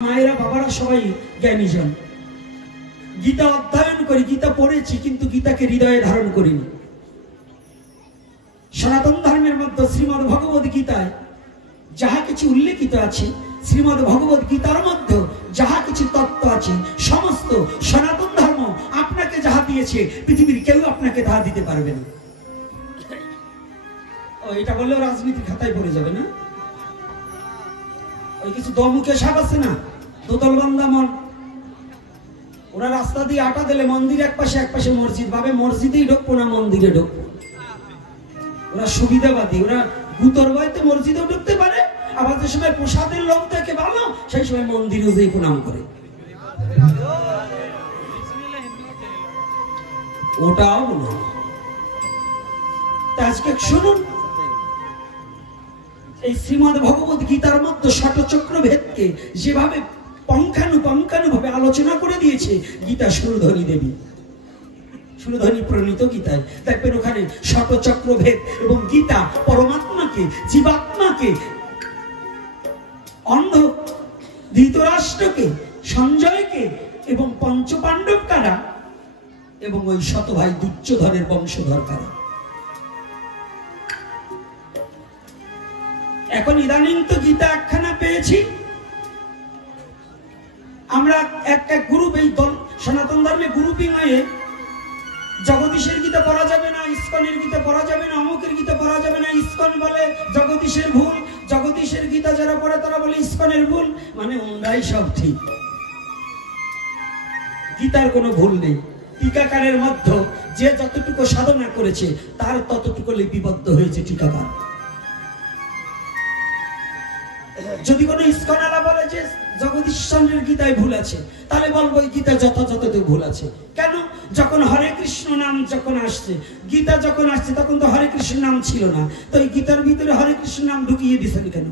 মায়েরা বাবারা সবাই জ্ঞানীজন। গীতা অধ্যয়ন করি, গীতা পড়েছি, কিন্তু গীতাকে হৃদয়ে ধারণ করিনি। সনাতন ধর্মের মধ্যে শ্রীমদ্ ভগবদ গীতায় যাহা কিছু উল্লেখিত আছে, শ্রীমদ্ ভগবদ গীতার মধ্যে যাহা কিছু তত্ত্ব আছে, সমস্ত সনাতন ধর্ম আপনাকে যাহা দিয়েছে পৃথিবীর কেউ আপনাকে তাহা দিতে পারবে না। এটা বললেও রাজনীতির খাতায় পড়ে যাবে না? ওই কিছু দমুখে সাপ আছে না, দোতল বান্দা মন, ওরা রাস্তা দিয়ে আটা দিলে মন্দির এক পাশে মসজিদ ভাবে মসজিদেই ঢুকবো না মন্দিরে ঢুকবো। ওরা সুবিধাবাদী, ওরা গুতর বইতে মসজিদেও ঢুকতে পারে, আবার যে সময় প্রসাদের লোক দেখে ভালো সেই সময় মন্দিরেও যেই প্রণাম করে। ওটাও না। আজকে শুনুন, এই শ্রীমদ্ ভগবদ গীতার মধ্যে ষটচক্র ভেদকে যেভাবে পঙ্খানুভাবে আলোচনা করে দিয়েছে গীতা সুরধনী দেবী, সুরধনী প্রণীত গীতায় দেখবেন ওখানে ষটচক্র ভেদ এবং গীতা পরমাত্মাকে, জীবাত্মাকে, অন্ধ ধৃতরাষ্ট্রকে, সঞ্জয়কে এবং পঞ্চপাণ্ডব কারা এবং ওই শত ভাই দুর্যোধনের বংশধর কারা। এখন ইদানিং তো গীতা একখানা পেয়েছি আমরা, এক গ্রুপ, এই সনাতন ধর্মে গ্রুপিং হয়ে জগদীশের গীতা পড়া যাবে না, ইস্কনের গীতা পড়া যাবে না, অমুকের গীতা পড়া যাবে না। ইস্কন বলে জগদীশের ভুল, জগদীশের গীতা যারা পড়ে তারা বলে ইস্কনের ভুল। মানে ওনারাই সব ঠিক, গীতার কোনো ভুল নেই। টিকাকারের মধ্যে যে যতটুকু সাধনা করেছে তার ততটুকু লিপিবদ্ধ হয়েছে টিকাকার। যদি কোনো ইস্কনালা বলে যে জগদীশ্বরের গীতায় ভুল আছে, তাহলে বলবো এই গীতা যথাযথতে ভুল আছে। কেন? যখন হরে কৃষ্ণ নাম যখন আসছে, গীতা যখন আসছে তখন তো হরে কৃষ্ণ নাম ছিল না, তো এই গীতার ভিতরে হরে কৃষ্ণ নাম ঢুকিয়ে দিয়েছেন কেন?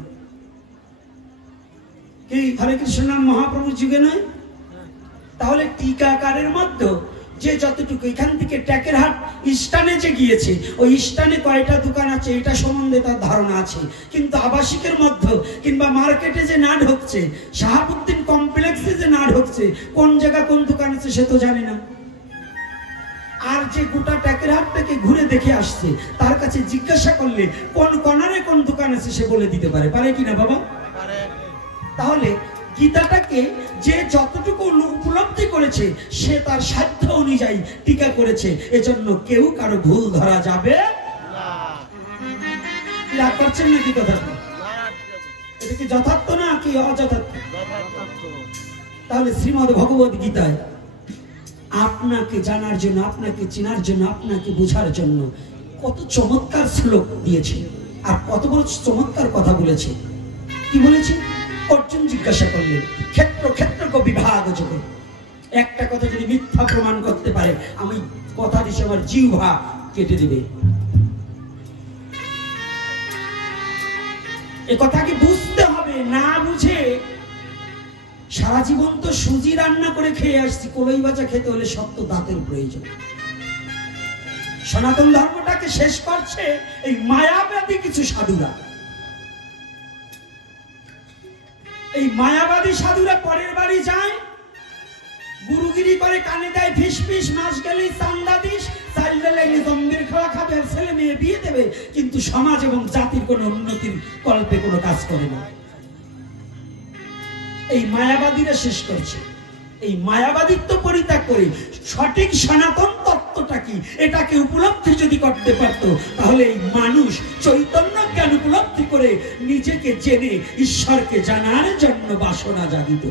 কি হরে কৃষ্ণ নাম মহাপ্রভুর যুগে নয়? তাহলে টিকাকারের মধ্যে যে যতটুকু, এখান থেকে ট্যাকেরহাট স্টানে যে গিয়েছে, ওই স্টানে কয়টা দোকান আছে এটা সম্বন্ধে তার ধারণা আছে, কিন্তু আবাসিকের মধ্যে কিংবা মার্কেটে যে না ঢুকছে, শাহাবুদ্দিন কমপ্লেক্সে যে না ঢুকছে, কোন জায়গা কোন দোকান আছে সে তো জানে না। আর যে গোটা ট্যাকেরহাটটাকে ঘুরে দেখে আসছে, তার কাছে জিজ্ঞাসা করলে কোন কর্নারে কোন দোকান আছে সে বলে দিতে পারে। পারে কিনা বাবা? তাহলে গীতাটাকে যে যতটুকু উপলব্ধি করেছে সে তার সাধ্য অনুযায়ী টিকা করেছে, এজন্য কেউ কারো ভুল ধরা যাবে না। রাগ করছেন নাকি কথাটা? এটা কি যথার্থ না কি অযথার্থ? তাহলে শ্রীমদ্ ভগবদ গীতায় আপনাকে জানার জন্য, আপনাকে চেনার জন্য, আপনাকে বোঝার জন্য কত চমৎকার শ্লোক দিয়েছে আর কত বড় চমৎকার কথা বলেছে। কি বলেছে? অর্জুন জিজ্ঞাসা করলেন ক্ষেত্র বিভাগ যোগে, একটা কথা যদি মিথ্যা প্রমাণ করতে পারে আমি কথা দিচ্ছি আমার জিহ্বা কেটে দিবে। এ কথাকে বুঝতে হবে, না বুঝে সারা জীবন তো সুজি রান্না করে খেয়ে আসছি, কলই ভাজা খেতে হলে শক্ত দাঁতের প্রয়োজন। সনাতন ধর্মটাকে শেষ করছে এই মায়াবাদী কিছু সাধুরা। এই মায়াবাদী সাধুরা পরের বাড়ি যায়, গুরুগিরি করে, কানে দেয় ফিস মাস গেলেই চান্দা দিস, চাইলে লাইলে জম্বির খাওয়া খাবে আর ছেলে মেয়ে বিয়ে দেবে, কিন্তু সমাজ এবং জাতির কোন উন্নতির কল্পে কোনো কাজ করে না। এই মায়াবাদীরা শেষ করছে। এই মায়াবাদিত্ব পরিত্যাগ করে সঠিক সনাতন তত্ত্বটা কি এটাকে উপলব্ধি যদি করতে পারত, তাহলে এই মানুষ চৈতন্য জ্ঞান উপলব্ধি করে নিজেকে জেনে ঈশ্বরকে জানার জন্য বাসনা জাগিত।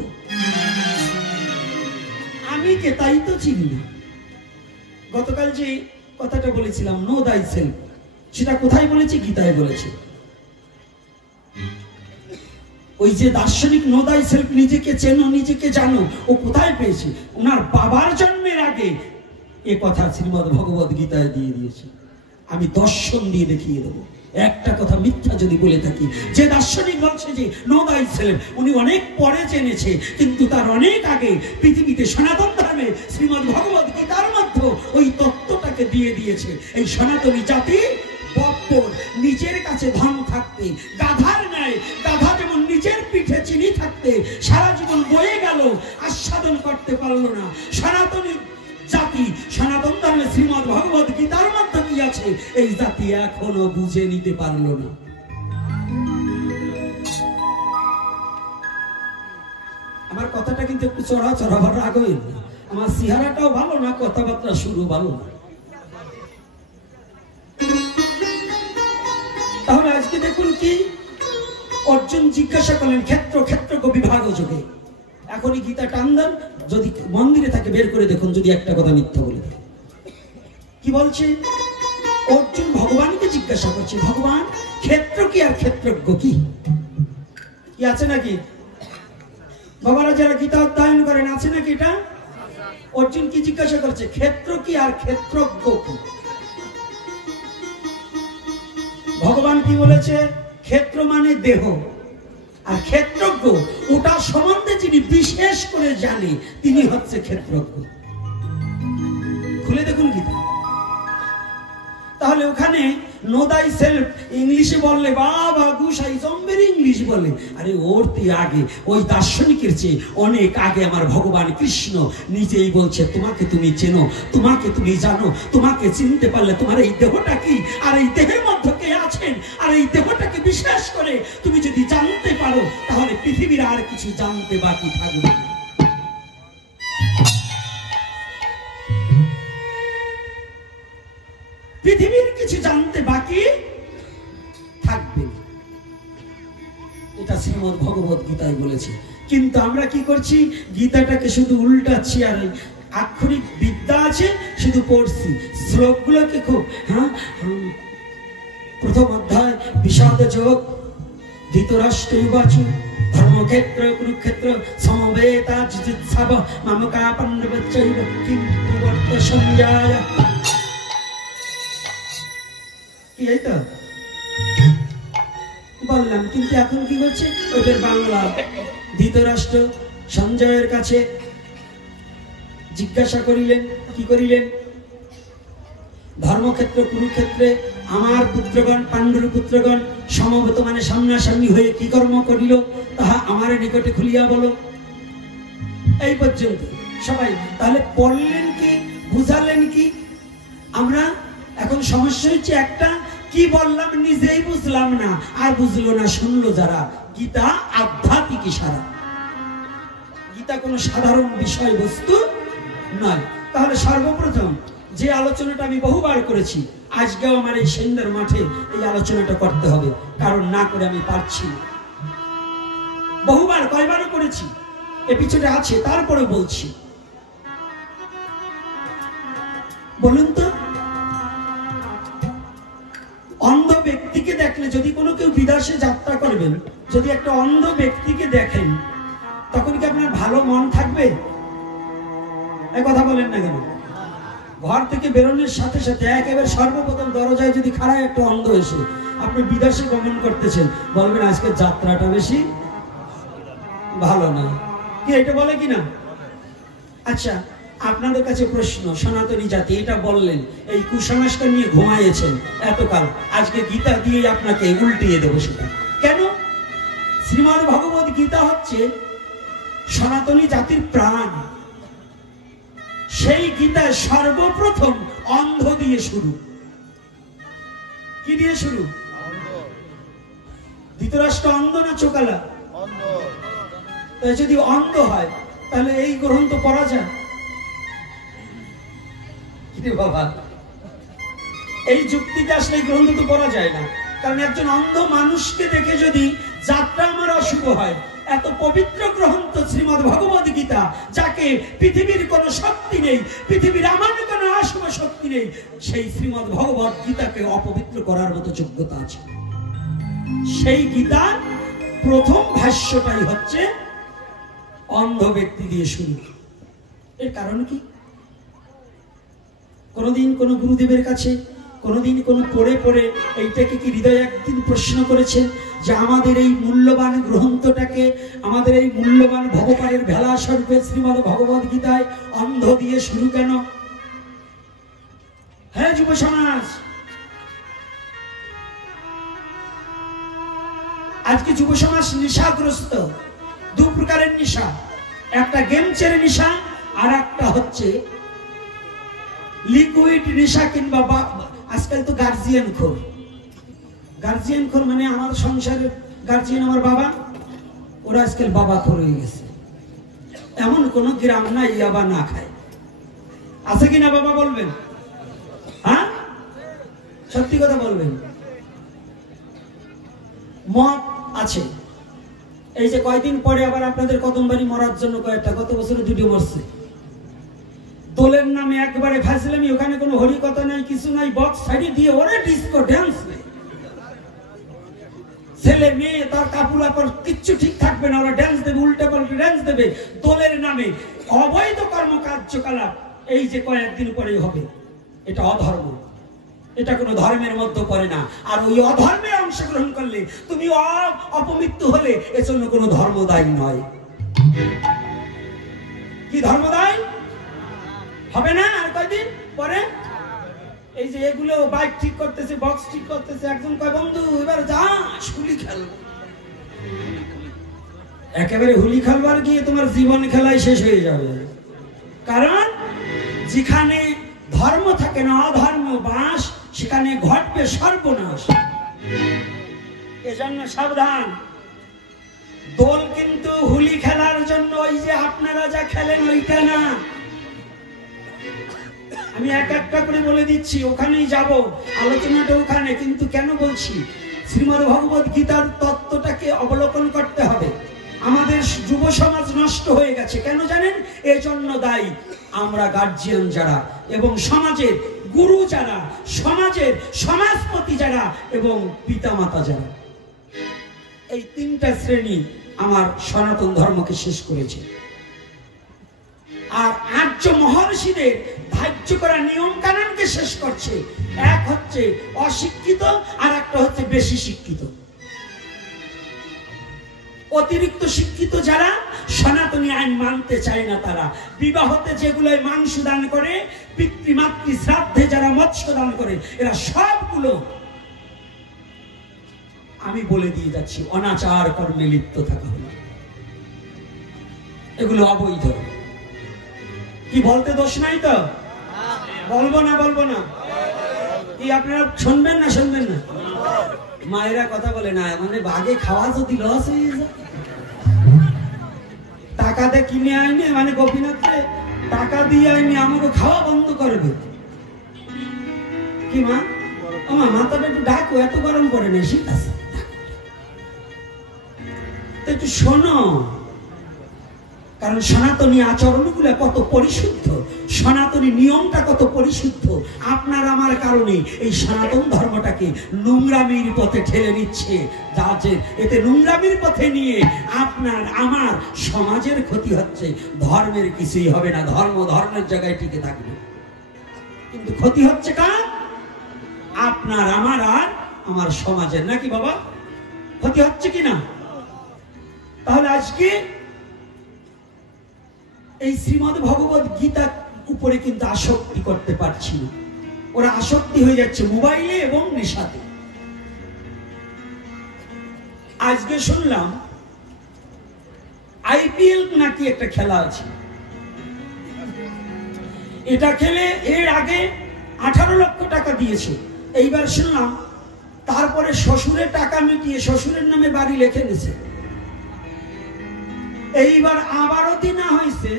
আমি কে তাই তো চিনি না। গতকাল যে কথাটা বলেছিলাম নো দাই সেলফ, সেটা কোথায় বলেছি? গীতায় বলেছে। ওই যে দার্শনিক নো দাই সেলফ, নিজেকে চেনো, নিজেকে জানো, ও কোথায় পেয়েছে? ওনার বাবার জন্মের আগে এ কথা শ্রীমদ্ ভগবদ গীতায় দিয়ে দিয়েছে। আমি দর্শন দিয়ে দেখিয়ে দেবো। একটা কথা মিথ্যা যদি বলে থাকি, যে দার্শনিক বলছে যে নো দাই সেলফ, উনি অনেক পরে জেনেছে, কিন্তু তার অনেক আগে পৃথিবীতে সনাতন ধর্মে শ্রীমদ্ ভগবদ গীতার মধ্যে ওই তত্ত্বটাকে দিয়ে দিয়েছে। এই সনাতনী জাতি বপ্পর নিজের কাছে ধন থাকতে গাধার ন্যায়, গাধা যেমন নিজের পিঠে চিনি থাকতে সারা জীবন বয়ে গেল, আস্বাদন করতে পারলো না। সনাতনী জাতি, সনাতন ধর্মে শ্রীমদ্ ভগবত গীতার মধ্যে কি আছে এই জাতি এখনো বুঝে নিতে পারলো না। আমার কথাটা কিন্তু একটু চড়া চড়া ভালো রাগই না, আমার চেহারাটাও ভালো না, কথাবার্তা শুরু ভালো না। তাহলে আজকে দেখুন কি অর্জুন জিজ্ঞাসা করলেন ক্ষেত্র ক্ষেত্রজ্ঞ বিভাগ যোগে। এখনই গীতা টান দেন, যদি মন্দিরে থাকে বের করে দেখুন যদি একটা কথা মিথ্যা বলে। কি বলছে অর্জুন ভগবানকে জিজ্ঞাসা করছে, ভগবান ক্ষেত্র কি আর ক্ষেত্রজ্ঞ কি আছে নাকি? বাবারা যারা গীতা অধ্যয়ন করেন আছে নাকি এটা? অর্জুন কি জিজ্ঞাসা করছে, ক্ষেত্র কি আর ক্ষেত্রজ্ঞ কি? ভগবান কি বলেছে, ক্ষেত্র মানে দেহ, আর ক্ষেত্রজ্ঞ ওটা সম্বন্ধে যিনি বিশেষ করে জানে তিনি হচ্ছে ক্ষেত্রজ্ঞ। খুলে দেখুন গীতা। তাহলে ওখানে নো দাই সেলফ ইংলিশে বললে বাবা গুসাই জম্বের ইংলিশ বলে, আরে ওর আগে ওই দার্শনিকের চেয়ে অনেক আগে আমার ভগবান কৃষ্ণ নিজেই বলছে তোমাকে তুমি চেনো, তোমাকে তুমি জানো, তোমাকে চিনতে পারলে তোমার এই দেহটা কি আর এই দেহের মধ্যে কে আছেন আর এই দেহটাকে বিশেষ করে তুমি যদি জানতে পারো তাহলে পৃথিবীর আর কিছু জানতে বাকি থাকবে। পৃথিবীর কিছু জানতে বাকি থাকবে, এটা শ্রীমদ্ ভগবত গীতায় বলেছে। কিন্তু আমরা কি করছি, গীতাটাকে শুধু উল্টাচ্ছি, আর আক্ষরিক বিদ্যা আছে শুধু পড়ছি, শ্লোকগুলোকে খুব প্রথম অধ্যায় বিষাদ যোগ ধৃতরাষ্ট্রবাচু ধর্মক্ষেত্র কুরুক্ষেত্র সমবেতা জিজিৎসাব মামকা পাণ্ডবচ্চৈব কিম বিবর্ত সঞ্জয়। কি এটা বললাম, কিন্তু এখন কি হচ্ছে ওদের বাংলা। ধৃতরাষ্ট্র সঞ্জয়ের কাছে জিজ্ঞাসা করিলেন, কি করিলেন, ধর্মক্ষেত্র কুরুক্ষেত্রে আমার পুত্রগণ পাণ্ডুর পুত্রগণ সমবেত মানে সামনাসামনি হয়ে কি কর্ম করিল তাহা আমার নিকটে খুলিয়া বলো। এই পর্যন্ত সবাই তাহলে পড়লেন কি, বুঝালেন কি? আমরা এখন সমস্যা হচ্ছে একটা, কি বললাম নিজেই বুঝলাম না, আর বুঝলো না শুনলো যারা। গীতা আধ্যাত্মিক ইশারা, গীতা কোনো সাধারণ বিষয়বস্তু নয়। তাহলে সর্বপ্রথম যে আলোচনাটা আমি বহুবার করেছি, আজকেও আমার এই সেন্দার মাঠে এই আলোচনাটা করতে হবে, কারণ না করে আমি পারছি। বহুবার কয়বারও করেছি, এ পিছনে আছে তারপরে বলছি। বলুন তো, অন্ধ ব্যক্তিকে দেখলে, যদি কোনো কেউ বিদেশে যাত্রা করবেন, যদি একটা অন্ধ ব্যক্তিকে দেখেন তখন কি আপনার ভালো মন থাকবে? এই কথা বলেন না কেন? ঘর থেকে বেরোনোর সাথে সাথে একেবারে সর্বপ্রথম দরজায় যদি খাড়ায় একটা অন্ধ এসে আপনি বিদেশে গমন করতেছেন, বলবেন আজকে যাত্রাটা বেশি ভালো না, কি এটা বলে কিনা? আচ্ছা, আপনাদের কাছে প্রশ্ন, সনাতনী জাতি এটা বললেন, এই কুসংস্কার নিয়ে ঘুমাইয়েছেন এতকাল, আজকে গীতা দিয়ে আপনাকে উল্টিয়ে দেবো সেটা কেন? শ্রীমদ্ ভগবত গীতা হচ্ছে সনাতনী জাতির প্রাণ। সেই গীতায় সর্বপ্রথম অন্ধ দিয়ে শুরু। কি দিয়ে শুরু? ধৃতরাষ্ট্র অন্ধ না চোকালা? যদি অন্ধ হয় তাহলে এই গ্রন্থ পড়া যায়? বাবা, এই যুক্তিতে আসলে এই গ্রন্থ তো পড়া যায় না, কারণ একজন অন্ধ মানুষকে দেখে যদি যাত্রা আমার অশুভ হয়, এত পবিত্র গ্রন্থ শ্রীমদ্ ভগবত গীতা, যাকে পৃথিবীর কোনো শক্তি নেই, পৃথিবীর আমার কোনো অশুভ শক্তি নেই, সেই শ্রীমদ্ ভগবত গীতাকে অপবিত্র করার মতো যোগ্যতা আছে। সেই গীতার প্রথম ভাষ্যটাই হচ্ছে অন্ধ ব্যক্তি দিয়ে শুরু। এর কারণ কি? কোনদিন কোন গুরুদেবের কাছে, কোনদিন কোন পড়ে পড়ে এইটাকে কি হৃদয়ে একদিন প্রশ্ন করেছেন যে আমাদের এই মূল্যবান গ্রন্থটাকে, আমাদের এই মূল্যবান ভগবানের ভেলা স্বরূপে শ্রীমদ্ ভগবত গীতায় অন্ধ দিয়ে শুরু কেন? হ্যাঁ যুব সমাজ, আজকে যুব সমাজ নেশাগ্রস্ত, দু প্রকারের নেশা, একটা গেমসের নেশা আর একটা হচ্ছে লিকুইড নেশা কিংবা আজকাল তো গার্জিয়ান খোর। গার্জিয়ান খোর মানে আমার সংসারের গার্জিয়ান আমার বাবা, ওরা আজকাল বাবা খোর হয়ে গেছে। এমন কোন গ্রাম না ইয়াবা না খায়, আছে কিনা বাবা বলবেন? হ্যাঁ সত্যি কথা বলবেন। মদ আছে। এই যে কয়দিন পরে আবার আপনাদের কদমবাড়ি মরার জন্য কয়েকটা, গত বছরে দুটো মরছে। দোলের নামে একবারে ফাইসলামি, ওখানে কোনো হরি কথা নাই, কিছু নাই, বক্স ছাড়ি দিয়ে ওরা ডিস্কো ড্যান্স নেই। ছেলে মেয়ে তার কাপড় আপড় কিচ্ছু ঠিক থাকবে না, ওরা ড্যান্স দেবে, উল্টে পাল্টে ড্যান্স দেবে দোলের নামে। অবৈধ কর্ম কার্যকলাপ এই যে কয়েকদিন পরেই হবে, এটা অধর্ম, এটা কোনো ধর্মের মধ্যে পড়ে না। আর ওই অধর্মে অংশগ্রহণ করলে তুমি অপমৃত্যু হলে এজন্য কোনো ধর্ম দায়ী নয়। কি ধর্ম দায়ী হবে না? আর কয়দিন পরে এই যে এগুলো বাইক ঠিক করতেছে, বক্স ঠিক করতেছে, একজন কয় বন্ধু এবার যাস হুলি খেলবো। একেবারে হুলি খেলবার গিয়ে তোমার জীবন খেলাই শেষ হয়ে যাবে। কারণ যেখানে ধর্ম থাকে না, অধর্ম বাস, সেখানে ঘটবে সর্বনাশ। এজন্য সাবধান। দোল কিন্তু হুলি খেলার জন্য ওই যে আপনারা যা খেলেন ওইটা না। আমি এক একটা করে বলে দিচ্ছি, ওখানেই যাব, আলোচনাটা ওখানে। কিন্তু কেন বলছি, শ্রীমদ্ ভগবত গীতার তত্ত্বটাকে অবলোকন করতে হবে। আমাদের যুব সমাজ নষ্ট হয়ে গেছে, কেন জানেন? এজন্য দায়ী আমরা গার্জিয়ান যারা, এবং সমাজের গুরু যারা, সমাজের সমাজপতি যারা, এবং পিতামাতা যারা। এই তিনটা শ্রেণী আমার সনাতন ধর্মকে শেষ করেছে। আর আর্য মহর্ষিদের ধার্য করা নিয়ম কানুনকে শেষ করছে। এক হচ্ছে অশিক্ষিত, আর একটা হচ্ছে বেশি শিক্ষিত। অতিরিক্ত শিক্ষিত যারা সনাতনী আইন মানতে চায় না, তারা বিবাহতে যেগুলো মাংস দান করে, পিতৃমাতৃ শ্রাদ্ধে যারা মৎস্য দান করে, এরা সবগুলো আমি বলে দিয়ে যাচ্ছি অনাচার কর্মে লিপ্ত থাকা হলো। এগুলো অবৈধ। কি বলতে দোষ নাই তো? বলবো না বলবো না? কি আপনারা শুনবেন না শুনবেন না? মায়েরা কথা বলে না, মানে বাগে খাওয়া যদি লস হয়ে যায়, টাকা দিয়ে কিনে আইনি, মানে গোপীনাথে টাকা দিয়ে আইনি, আমাকে খাওয়া বন্ধ করবে। কি মা? আমার মাথাটা একটু ডাকো, এত গরম পড়ে না, শীত আছে, একটু শোনো। কারণ সনাতনী আচরণগুলো কত পরিশুদ্ধ, সনাতনী নিয়মটা কত পরিশুদ্ধ। আপনার আমার কারণে এই সনাতন ধর্মটাকে নোংরামির পথে ঠেলে নিচ্ছে, যা যে এতে নোংরামির পথে নিয়ে আপনার আমার সমাজের ক্ষতি হচ্ছে। ধর্মের কিছুই হবে না, ধর্ম ধর্মের জায়গায় টিকে থাকবে, কিন্তু ক্ষতি হচ্ছে কার? আপনার আমার আর আমার সমাজের। নাকি বাবা? ক্ষতি হচ্ছে কিনা? তাহলে আজকে এই শ্রীমদ্ ভগবত গীতার উপরে কিন্তু আসক্তি করতে পারছি না। ওরা আসক্তি হয়ে যাচ্ছে মোবাইলে এবং নেশাতে। আজকে শুনলাম আইপিএল নাকি একটা খেলা আছে, এটা খেলে এর আগে 18 লক্ষ টাকা দিয়েছে। এইবার শুনলাম তারপরে শ্বশুরের টাকা মিটিয়ে শ্বশুরের নামে বাড়ি লিখে নিয়েছে। এইবার আবারও দিনা হয়েছে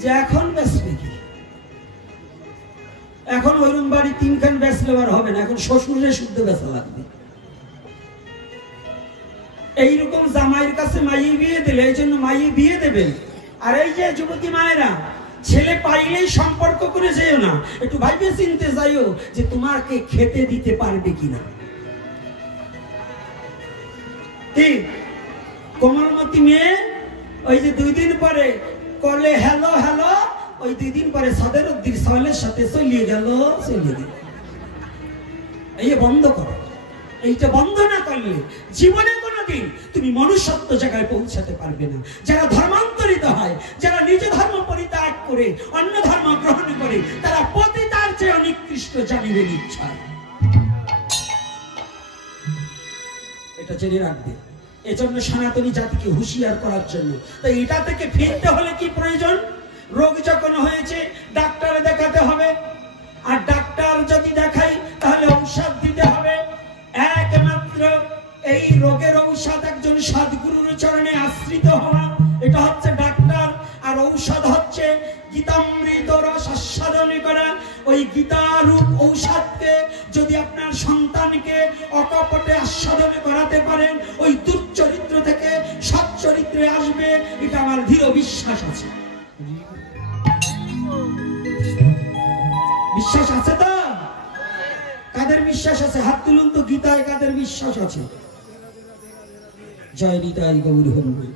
যে এখন বেচবে কি, এখন ওইরকম বাড়ি 3 খান বেচলে আর হবে না, এখন শ্বশুরের শুদ্ধ বেচা লাগবে। এইরকম জামাইয়ের কাছে মাইয়ে বিয়ে দিলে, এই জন্য মাইয়ে বিয়ে দেবেন। আর এই যে যুবতী মায়েরা, ছেলে পাইলেই সম্পর্ক করে যেও না, একটু ভাইবে চিনতে যাইও যে তোমাকে খেতে দিতে পারবে কিনা। ঠিক কোমলমতি মেয়ে ওই যে 2 দিন পরে করলে হ্যালো হ্যালো, ওই 2 দিন পরে সদরুদ্দিন সাহেবের সাথে চলিয়ে গেল। এই বন্ধ করো। এইটা বন্ধ না করলে জীবনে কোনোদিন তুমি মনুষ্যত্ব জায়গায় পৌঁছাতে পারবে না। যারা ধর্মান্তরিত হয়, যারা নিজ ধর্ম পরিত্যাগ করে অন্য ধর্ম গ্রহণ করে, তারা পতিতার চেয়ে নিকৃষ্ট জানিবেন ইচ্ছা। এটা জেনে রাখবে। এজন্য সনাতনী জাতিকে হুঁশিয়ার করার জন্য। তো এটা থেকে ফিরতে হলে কি প্রয়োজন? রোগ যখন হয়েছে ডাক্তারে দেখাতে হবে, আর ডাক্তার যদি দেখাই তাহলে ঔষধ দিতে হবে। একমাত্র এই রোগের ঔষধ একজন সদ্গুরুর চরণে আশ্রিত হওয়া, এটা হচ্ছে ডাক্তার। আর ঔষধ হচ্ছে গীতামৃত রস আস্বাদন করা। ওই গীতারূপ ঔষধকে যদি আপনার সন্তানকে অকপটে আস্বাদন করাতে পারেন, ওই দুর্চরিত্র থেকে সচ্চরিত্রে আসবে, এটা আমার দৃঢ় বিশ্বাস আছে। বিশ্বাস আছে তো? কাদের বিশ্বাস আছে হাত তুলুন তো। গীতায় কাদের বিশ্বাস আছে? জয় নিতাই গৌর হরি।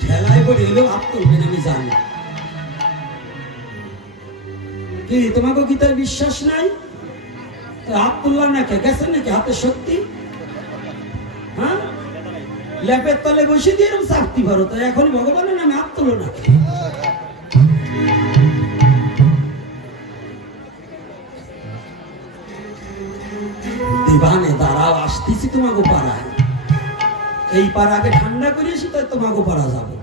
ঠেলায় পড়ে এলো হাত তুলবেন, আমি জানি। কি তোমাকে গীতায় বিশ্বাস নাই? হাত তুললাম না কে? গেছেন নাকি হাতে শক্তি? হ্যাঁ, ল্যাপের তলে বসে দিয়ে এরকম চাকতি পারো, তো এখন ভগবানের নামে হাত তুলো না। দিবানে দাঁড়াও, আসতেছি তোমাকে পাড়ায়। এই পাড়াকে ঠান্ডা করিয়েছি, তো তোমাকে পাড়া যাবো।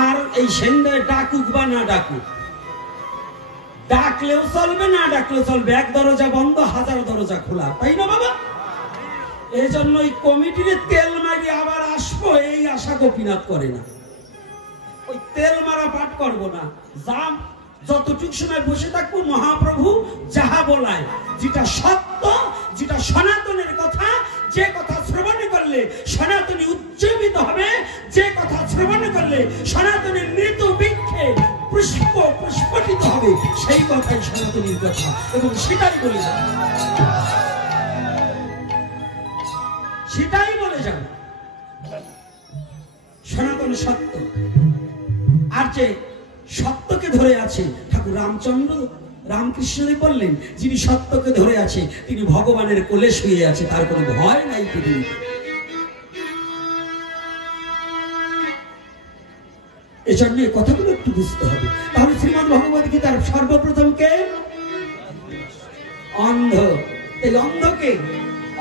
আর এই সন্ধ্যায় ডাকুক বা না ডাকুক, ডাকলেও চলবে, না ডাকলেও চলবে। এক দরজা বন্ধ, হাজার দরজা খোলা, তাই না বাবা? এই জন্য ওই কমিটির তেল মারি আবার আসবো এই আশা গোপীনাথ করে না। ওই তেল মারা পাঠ করবো না। যাম যতটুক সময় বসে থাকবো, মহাপ্রভু যাহা বলায়, যেটা সত্য, যেটা সনাতনের কথা, যে কথা শ্রবণ করলে সনাতনী উজ্জীবিত হবে, যে কথা শ্রবণ করলে সনাতনের মৃত্যু বৃক্ষে পুষ্প প্রস্ফুটিত হবে, সেই কথাই সনাতনীর কথা, এবং সেটাই বলে যাবে, সেটাই বলে যাবে সনাতন সত্য। আর যে সত্যকে ধরে আছে, ঠাকুর রামচন্দ্র রামকৃষ্ণদেব বললেন, যিনি সত্যকে ধরে আছে তিনি ভগবানের কোলে শুয়ে আছে, তার কোনো ভয় নাই পৃথিবীতে। এজন্য এই কথাগুলো একটু বুঝতে হবে। তাহলে শ্রীমদ্ ভগবদ গীতার সর্বপ্রথম কে? অন্ধ। এই অন্ধকে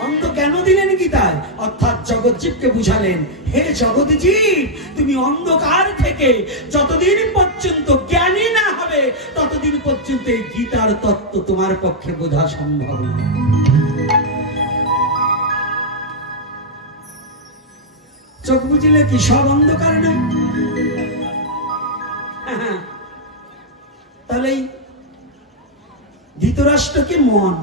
অন্ধ কেন দিলেন গীতায়? অর্থাৎ জগৎজীবকে বুঝালেন, হে জগৎজীব, তুমি অন্ধকার থেকে যতদিন পর্যন্ত জ্ঞানী না হবে, ততদিন পর্যন্ত এই গীতার তত্ত্ব তোমার পক্ষে বোঝা সম্ভব না। চোখ বুঝলে কি সব অন্ধকার না? তাহলে ধৃতরাষ্ট্রকে মন,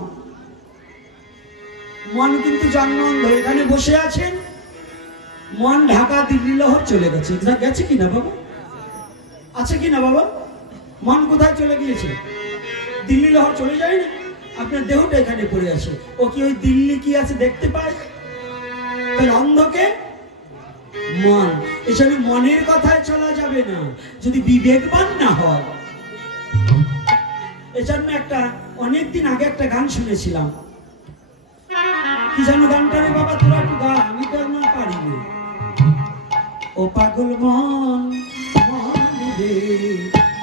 মন কিন্তু জন্ম অন্ধ। এখানে বসে আছেন, মন ঢাকা দিল্লি লহর চলে গেছে। গেছে কিনা বাবা? আছে কিনা বাবা? মন কোথায় চলে গিয়েছে? দিল্লি লহর চলে যায় না? আপনার দেহটা এখানে পড়ে আছে। ও কি ওই দিল্লি কি আছে দেখতে পায়? তাহলে অন্ধকে মন। এখানে মনের কথায় চলা যাবে না যদি বিবেকবান না হয়। এজন্য একটা অনেকদিন আগে একটা গান শুনেছিলাম, কি যেন গানটা রে বাবা, তোরা একটু গা, আমি তো না পারি না। ও পাগল মন, মন রে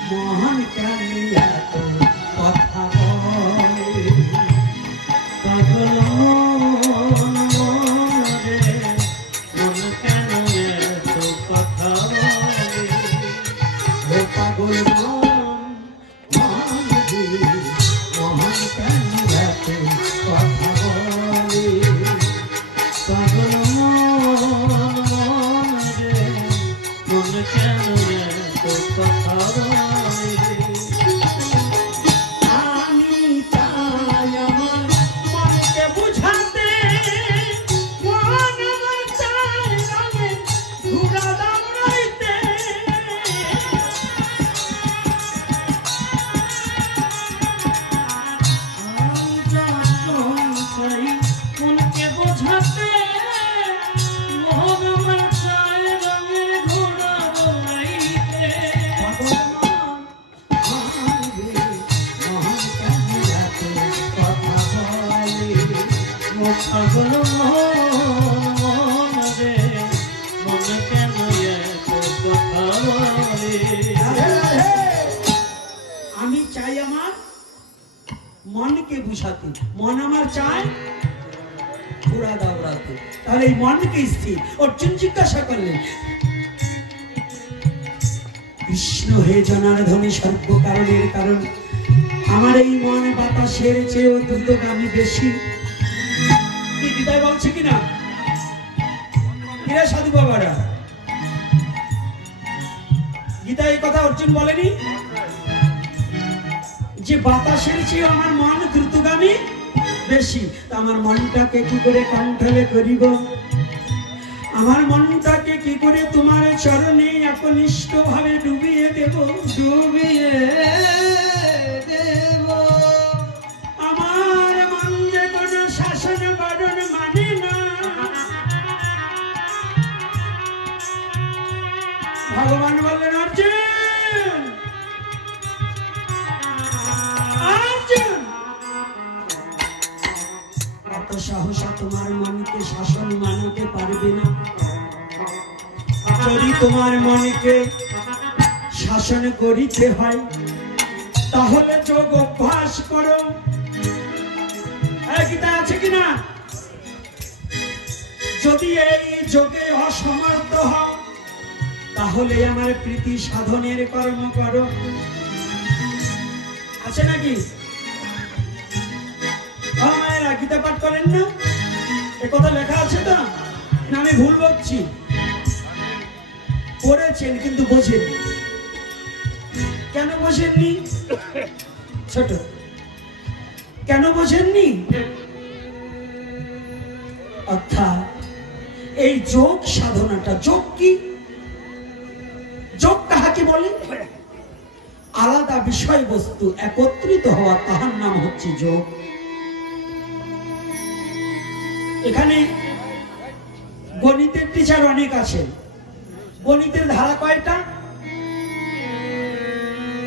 মন কেন এত কথা বলে, পাগল মন, মন রে মন কেন এত কথা বলে, ও পাগল মন, মন রে মন কেন এত কথা বলে, পাগল মন, মন রে মন কেন এত কথা বলে। আমি চাই আমার মনকে বুঝাতে, মন আমার চাই রঙে ঘুরা দাঁড়াইতে, মনকে বোঝাতে, মন আমার চাই রঙের ঘোড়া দৌড়াইতে, পাগল মন রে মন কেন এত কথা বলে। আমি চাই আমার মনকে বুঝাতে, মন আমার চায় ঘোড়া দাওড়াতো। তাহলে এই মনকে স্থির। অর্জুন জিজ্ঞাসা করলেন, কৃষ্ণ হে জনার্দনে সর্ব কারণের কারণ, আমার এই মন বাতাসের চেয়েও দ্রুতগামী বেশি। কি গীতায় বলছে কিনা? কিরা সাধু বাবারা, গীতায় এই কথা অর্জুন বলেনি যে বাতাসের চেয়ে আমার মন দ্রুতগামী বেশি? আমার মনটাকে কি করে কণ্ঠলে করিব? আমার মনটাকে কি করে তোমার চরণে একনিষ্ঠ ভাবে ডুবিয়ে দেব? ডুবিয়ে দেব। আমার মন যে কোনো শাসন বারণ মানে না। ভগবান বললেন, অর্জুন অর্জুন, এত সাহসা তোমার মনকে শাসন মানতে পারবে না। যদি তোমার মনকে শাসন করিতে হয় তাহলে যোগ অভ্যাস করো। গীতা আছে কিনা? যদি এই যোগে অসমর্থ হও তাহলে আমার প্রীতি সাধনের কর্ম করো। আছে নাকি? মায়েরা গীতা পাঠ করেন না? এ কথা লেখা আছে তো না? আমি ভুল বলছি? পড়েছেন কিন্তু বোঝেননি। কেন বোঝেননি? ছোট, কেন বোঝেননি? অর্থাৎ এই যোগ সাধনাটা, যোগ কি? যোগ কাহাকে বলে? আলাদা বিষয়বস্তু একত্রিত হওয়া, তাহার নাম হচ্ছে যোগ। এখানে গণিতের টিচার অনেক আছেন। গণিতের ধারা কয়টা?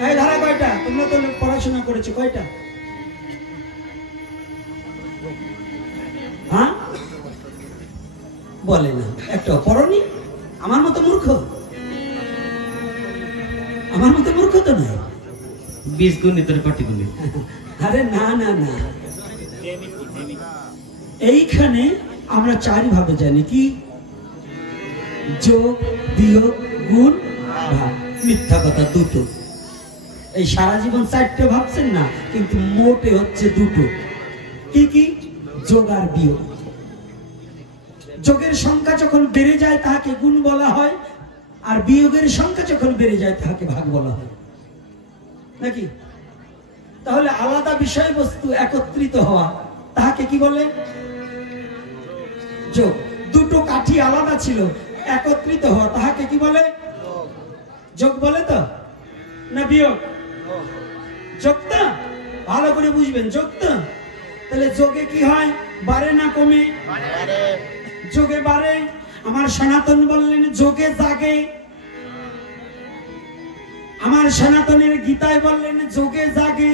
এই ধারা কয়টা? তোমরা তো পড়াশোনা করেছো, কয়টা? হ্যাঁ বলে না, একটা পড়নি? আমার মতো মূর্খ? আমার মতো মূর্খ তো নয়। 20 গুণিতের পাটিগণিত। আরে না না না, এইখানে আমরা চারি ভাবে জানি। কি? যোগ, বিয়োগ, গুণ, ভাগ। মিথ্যা কথা দুটো। এই সারা জীবন চারটে ভাবছেন না, কিন্তু মোটে হচ্ছে দুটো। কি কি? যোগ আর বিয়োগ। যোগের সংখ্যা যখন বেড়ে যায় তাহাকে গুণ বলা হয়, আর বিয়োগের সংখ্যা যখন বেড়ে যায় তাহাকে ভাগ বলা হয়, নাকি? তাহলে আলাদা বিষয়বস্তু একত্রিত হওয়া তাহাকে কি বলে? যোগ। দুটো কাঠি আলাদা ছিল, একত্রিত হওয়া তাহাকে কি বলে? যোগ বলে তো না বিয়োগ? যোগ তো, ভালো করে বুঝবেন, যোগ তো। তাহলে যোগে কি হয়? বাড়ে না কমে? যোগে বাড়ে। আমার সনাতন বললেন যোগে জাগে। আমার সনাতনের গীতায় বললেন যোগে জাগে।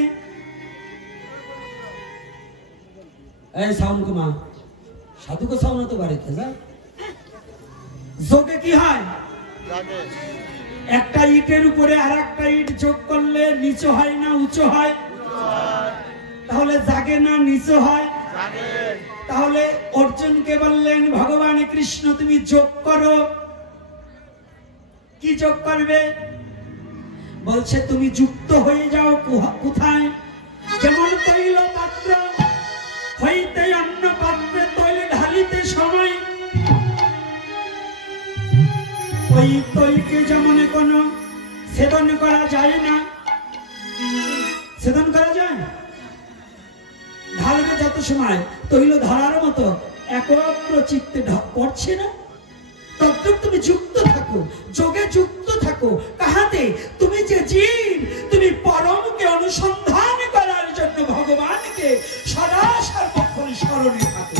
এই সাউন্ড কুমা সাধু কো সাউন্ড তো বাড়িতে যা। যোগে কি হয়? একটা ইটের উপরে আর একটা ইট যোগ করলে নিচু হয় না উঁচু হয়? তাহলে জাগে না নিচু হয়? তাহলে অর্জুনকে বললেন ভগবান কৃষ্ণ তুমি যোগ করো। কি যোগ করবে? বলছে তুমি যুক্ত হয়ে যাও কোথায়? যেমন তৈল পাত্র হইতে অন্য পাত্রে তৈল ঢালিতে সময়, ওই তৈলকে যেমন কোনো সেবন করা যায় না। সেবন করা যায়? ঢালবে যত সময় তৈল ধরার মতো একত্র চিত্তে পড়ছে না, তদ্রূপ তুমি যুক্ত থাকো, যোগে যুক্ত থাকো। কাহাতে? তুমি যে জীব, তুমি পরমকে অনুসন্ধান করার জন্য ভগবানকে সদা সর্বক্ষণ স্মরণে থাকো।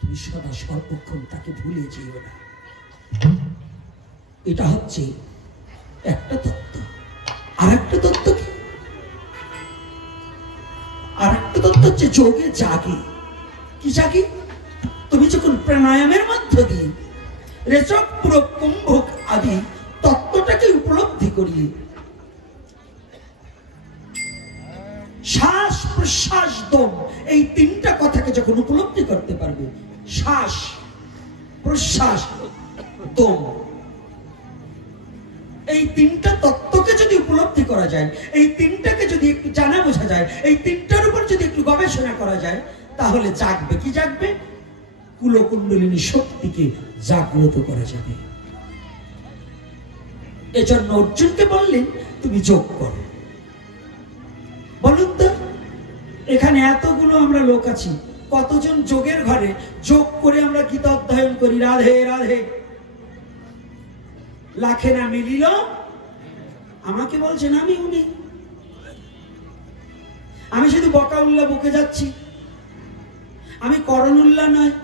তুমি সদা সর্বক্ষণ তাকে ভুলে যেও না। এটা হচ্ছে একটা তত্ত্ব। আর একটা তত্ত্ব কি? আর একটা তত্ত্ব হচ্ছে যোগে জাগে। কি জাগে? তুমি যখন প্রাণায়ামের মধ্য দিয়ে রেচক পুরো কুম্ভক আদি তত্ত্বটাকে উপলব্ধি করিয়ে। শ্বাস প্রশ্বাস দম, এই তিনটা কথাকে যখন উপলব্ধি করতে পারবে, শ্বাস প্রশ্বাস দম, এই তিনটা তত্ত্বকে যদি উপলব্ধি করা যায়, এই তিনটাকে যদি একটু জানা বোঝা যায়, এই তিনটার উপর যদি একটু গবেষণা করা যায়, তাহলে জাগবে কি জাগবে? কুলকুণ্ডলিনী শক্তিকে জাগ্রত করা যাবে। এজন্য অর্জুনকে বললেন তুমি যোগ করো। বলুন তো, এখানে এতগুলো আমরা লোক আছি, কতজন যোগের ঘরে যোগ করে আমরা গীতা অধ্যয়ন করি, রাধে রাধে, লাখে না মিলিল। আমাকে বলছেন আমি উনি, আমি শুধু বকা উল্লাহ বকে যাচ্ছি, আমি করণুল্লাহ নয়,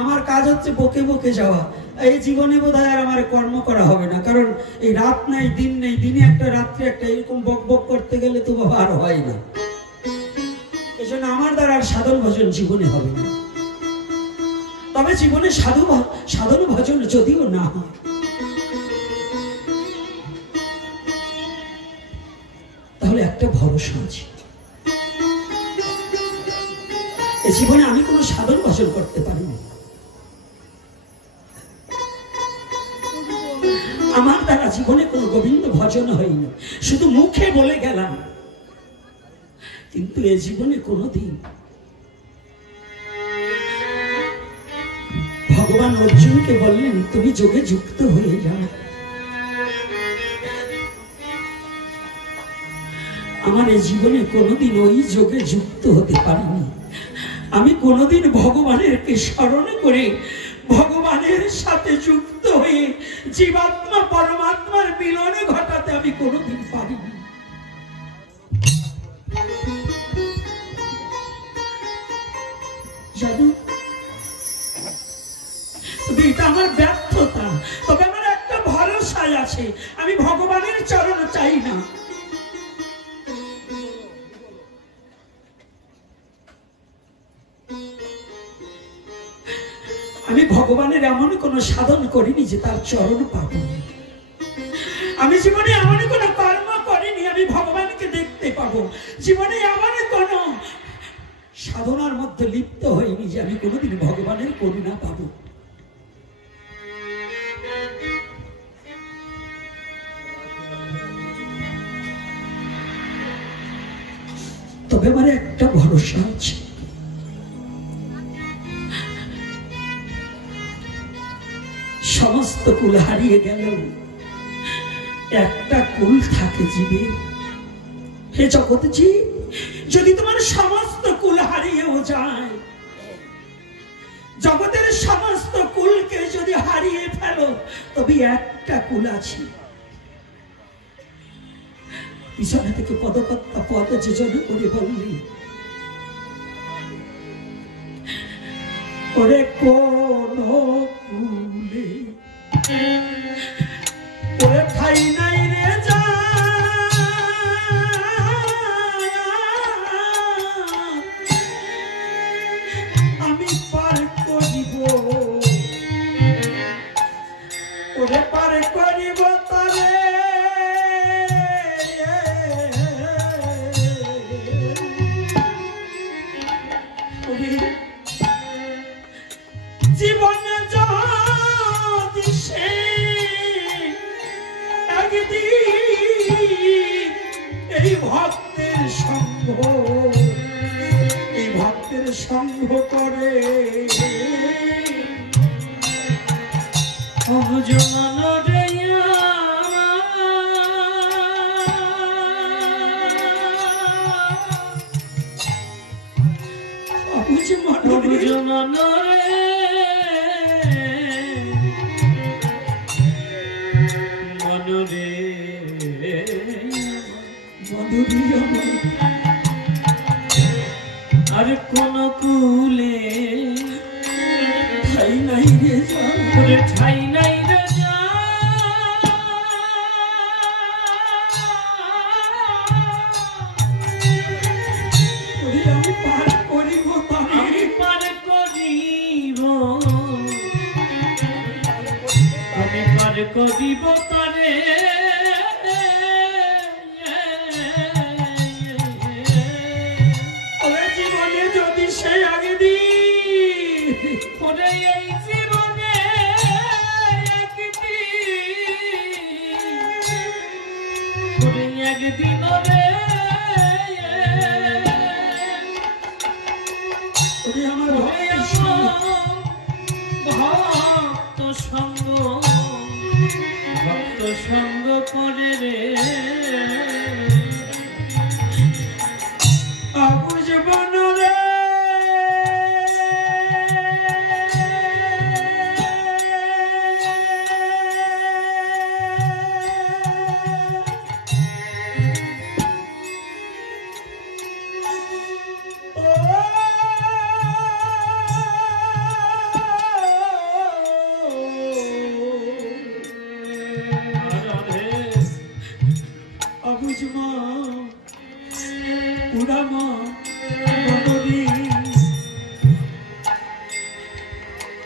আমার কাজ হচ্ছে বকে বকে যাওয়া। এই জীবনে বোধহয় আর আমার কর্ম করা হবে না, কারণ এই রাত নাই দিন নেই, দিনে একটা রাত্রে একটা, এরকম বক বক করতে গেলে তো বাবা আর হয় না। এজন্য আমার দ্বারা আর সাধন ভজন জীবনে হবে না। তবে জীবনে সাধন ভজন যদিও না হয়, তাহলে একটা ভরসা আছে, এই জীবনে আমি কোনো সাধন ভজন করতে পারি না, আমার দ্বারা জীবনে কোনো গোবিন্দ ভজন হয়নি, শুধু মুখে বলে গেলাম, কিন্তু এ জীবনে কোনোদিন ভগবান অর্জুনকে বললেন তুমি যোগে যুক্ত হয়ে যাও। আমার এই জীবনে কোনোদিন ওই যোগে যুক্ত হতে পারিনি, আমি কোনোদিন ভগবানের স্মরণ করে ভগবানের সাথে যুক্ত হয়ে জীবাত্মা পরমাত্মার মিলনে ঘটাতে আমি কোনোদিন পারিনি। জানো, এটা আমার ব্যর্থতা, তবে আমার একটা ভরসায় আছে, আমি ভগবানের চরণ চাই না। আমি ভগবানের এমন কোন সাধন করিনি যে তার চরণ পাবো, আমি জীবনে এমন কোন কর্ম করিনি আমি ভগবানকে দেখতে পাবো, জীবনে এমন কোন সাধনার মধ্যে লিপ্ত হইনি যে আমি কোনোদিন ভগবানের করুণা পাবো। তবে আমার একটা ভরসা আছে, সমস্ত কুল হারিয়ে গেল, একটা কুল থাকে জীবে। হে জগৎজি, যদি তোমার সমস্ত কুল হারিয়েও যায়, জগতের সমস্ত কুলকে যদি হারিয়ে ফেলো, তবে একটা কুল আছে। পিছনে থেকে পদকর্তা পদ যোজনা করে বললি, ওরে কোন কুলে ওরে ঠাই নাই রে যা, আমি পার করিব, ওরে পার করিব তারে, জীবনে যদি সে একদিন এই ভক্তের সঙ্গ করে, আর কোন কুলে ঠাই নাই রে যা, ঠাই নাই রে যা, আমি পার করিব, আমি পার করিব, আমি পার করিব তারে। সেই আগে দিন ওরে এই জীবনে একদিন রে ওরে আমার ভক্ত সঙ্গ করে রে বুঝবন রে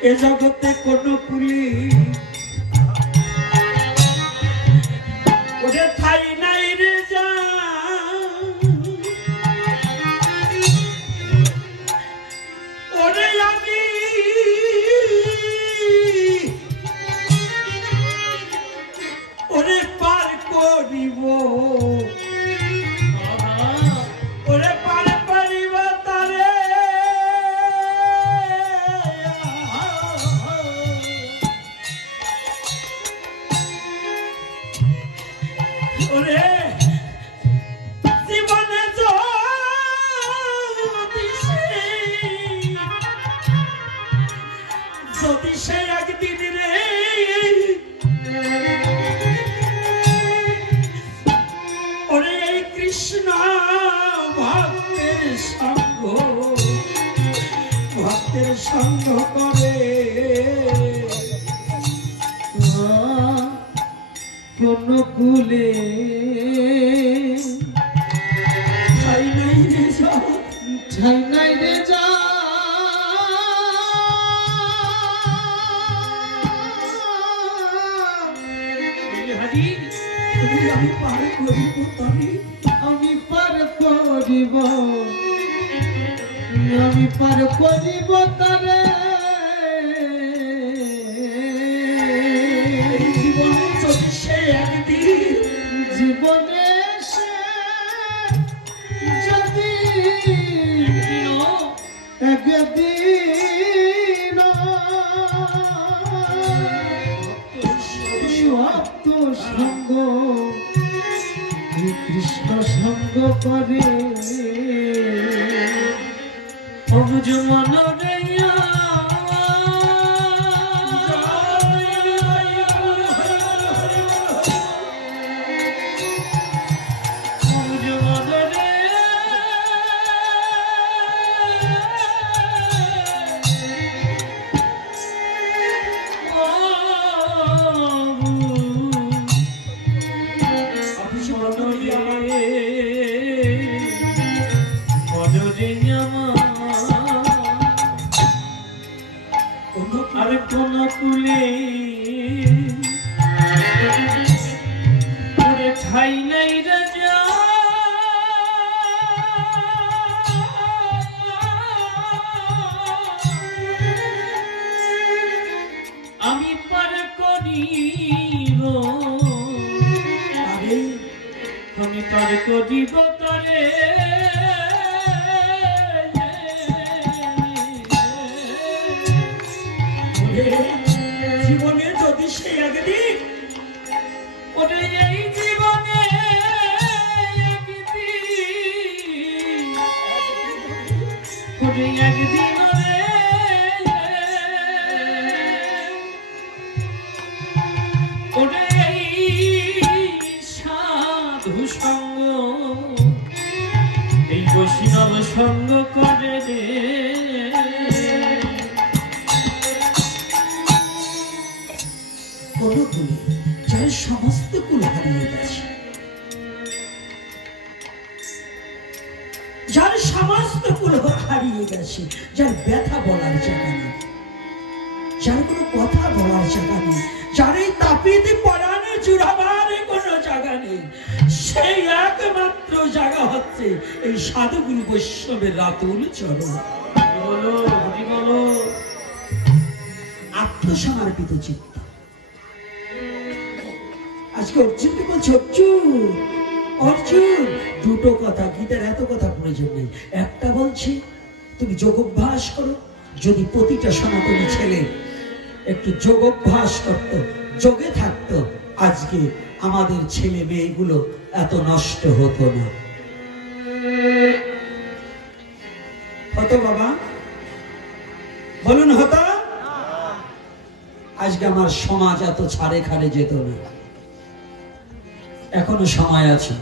এ জগতে কোন কুলি ওরে ঠাই নাই রে যা ওরে আমি ওরে পার করিব ওরে পার করিব তারে ওরে জীবনে যদি সে একদিন রে ওরে এই কৃষ্ণ ভক্তের সঙ্গ করে কোন কুলে ঠাই নাই রে যা ঠাই নাই রে যা আমি পার করিব তারে আমি পার করিব তারে জীবনে যদি সে একদিন জীবনে সে যদি একদিন ভক্ত সঙ্গ কৃষ্ণ সঙ্গ করে অবুঝ মন রে আর কোন কুলে ওরে ঠাই নাই রে যা আমি পার করিব আমি পার করিব তারে জীবনে যদি সে একদিন ওরে এই জীবনে একদিন ওরে এই সাধু সঙ্গ এই বৈষ্ণব সঙ্গ করে রে কোন কুলে যার সমস্ত কুল হারিয়ে গেছে যার সমস্ত কুল হারিয়ে গেছে যার ব্যথা বলার জায়গা নেই যার কোনো কথা বলার জায়গা নেই যার এই তাপিতে পরাণে জুড়াবার কোনো জায়গা নেই সেই একমাত্র জায়গা হচ্ছে এই সাধুগুরু বৈষ্ণবের রাতুল চরণ বলো হরি বলো। আত্মসমর্পিত চিত্ত। আজকে অর্জুনকে বলছে, অর্জুন অর্জুন দুটো কথা, গীতার এত কথা প্রয়োজন নেই। একটা বলছে তুমি যোগ অভ্যাস করো। যদি প্রতিটা সনাতনী ছেলে একটু যোগ অভ্যাস করত, যোগে থাকতো, আজকে আমাদের ছেলে মেয়েগুলো এত নষ্ট হতো না। হতো বাবা? বলুন হতো? আজকে আমার সমাজ এত ছাড়ে খাড়ে যেত না। এখনো সময় আছে,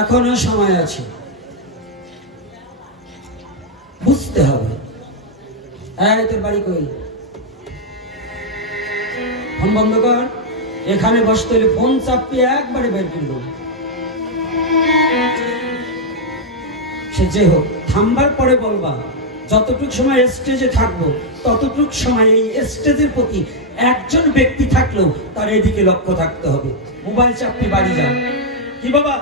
এখনো সময় আছে, বুঝতে হবে। তোর বাড়ি কই? ফোন বন্ধ কর। এখানে বসতে হলে ফোন চাপিয়ে একবারে বের করলো। সে যে হোক, থামবার পরে বলবা। যতটুক সময় স্টেজে থাকবো ততটুক সময় এই স্টেজের প্রতি একজন ব্যক্তি থাকলেও তার এদিকে লক্ষ্য থাকতে হবে। মোবাইল চাপতে বাড়ি যাও। কি বাবা?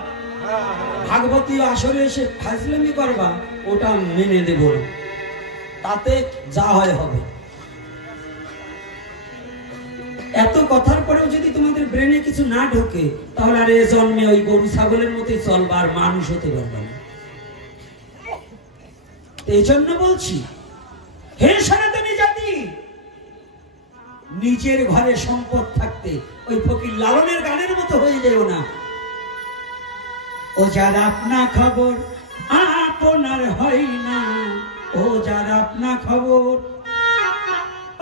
ভাগবতী আসরে এসে ফাজলামি করবা, ওটা মেনে দেব না। তাতে যা হয় হবে। এত কথার পরেও যদি তোমাদের ব্রেনে কিছু না ঢোকে, তাহলে আর এ জন্মে ওই গরু ছাগলের মতোই চলবা, আর মানুষ হতে পারবে না। এই জন্য বলছি, হে সনাতনী জাতি, নিজের ঘরে সম্পদ থাকতে ওই ফকির লালনের গানের মতো হয়ে যেও না। ও যার আপনা খবর আপনার হয় না, ও যার আপনা খবর,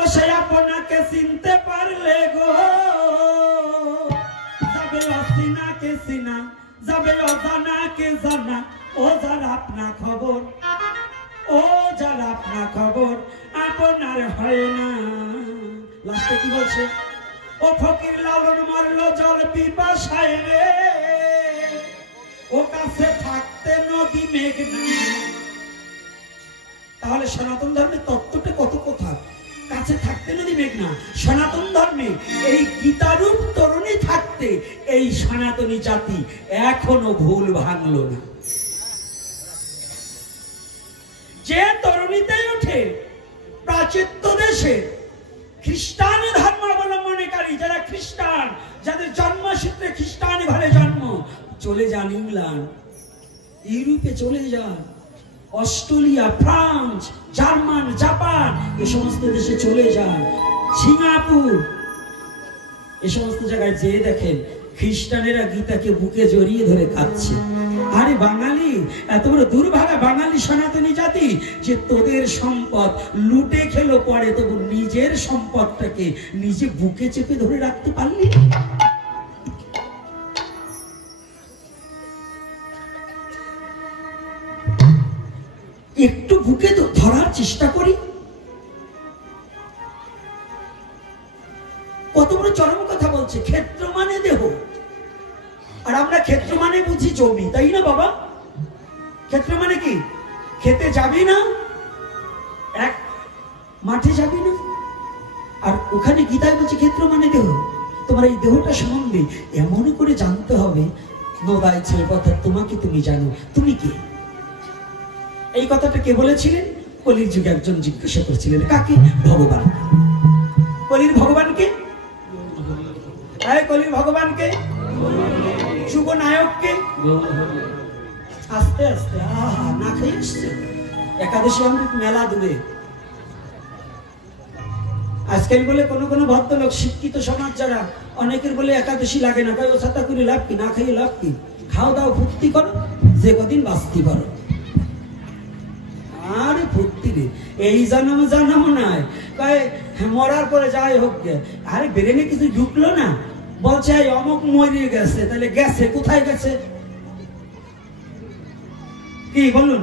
ও সে আপনাকে চিনতে পারলে গো, যাবে অচিনাকে চিনা, যাবে অজানাকে জানা। ও যার আপনা খবর, ও যার আপনা খবর আপনার হয় না। লাস্টে কি বলছে? ও ফকির লালন মারলো জল পিপাসায় রে, ও কাছে থাকতে নদী মেঘনা। তাহলে সনাতন ধর্মের তত্ত্বটা কত কথা। কাছে থাকতে নদী মেঘনা। সনাতন ধর্মে এই গীতারূপ তরুণী থাকতে এই সনাতনী জাতি এখনো ভুল ভাঙলো না। যে তরুণীতে ওঠে প্রাচ্য দেশে খ্রিস্টান ধর্মাবলম্বনকারী, যারা খ্রিস্টান, যাদের জন্মসূত্রে খ্রিস্টান ঘরে জন্ম, চলে যান ইংল্যান্ড, ইউরোপে চলে যান, অস্ট্রেলিয়া, ফ্রান্স, জার্মান, জাপান, এ সমস্ত দেশে চলে যান, সিঙ্গাপুর, এ সমস্ত জায়গায় যেয়ে দেখেন খ্রিস্টানেরা গীতাকে বুকে জড়িয়ে ধরে কাঁদছে। আরে বাঙালি, এত বড় দুর্ভাগা বাঙালি সনাতনী জাতি যে তোদের সম্পদ লুটে খেলো, পরে তবু নিজের সম্পদটাকে নিজে বুকে চেপে ধরে রাখতে পারলি। একটু বুকে তো ধরার চেষ্টা করি। কত বড় চরম কথা বলছে। ক্ষেত্র মানে দেহ, আর আমরা ক্ষেত্র মানে বুঝি জমি, তাই না বাবা? ক্ষেত্র মানে কি? খেতে যাবি না, এক মাঠে যাবি না, আর ওখানে গীতায় বলছে ক্ষেত্র মানে দেহ। তোমার এই দেহটা সম্বন্ধে এমন করে জানতে হবে, নোদাই ছেলে কথা, তোমাকে তুমি জানো, তুমি কে? এই কথাটা কে বলেছিলেন? কলির যুগে একজন জিজ্ঞাসা করেছিলেন। কাকে? ভগবান। কলির ভগবানকে? কলির ভগবানকে? যুগ নায়ককে? আস্তে আস্তে না খেয়ে আসছে। একাদশী অমৃত মেলা দূরে। আজকাল বলে কোন কোন ভদ্রলোক, শিক্ষিত সমাজ যারা, অনেকের বলে একাদশী লাগে না, ও ছাতা করে লাভ কি, না খেয়ে লাভ কি, খাও দাও ফুর্তি করো, যে কদিন বাস্তি করো। আরে ফুর্তি রে, এই জন্ম জন্ম নয়, কয় মরার পরে যাই হোক। আরে ব্রেনে কিছু ঢুকলো না, বলছে অমুক মরিয়ে গেছে, তাহলে গেছে কোথায় গেছে? কি বলুন?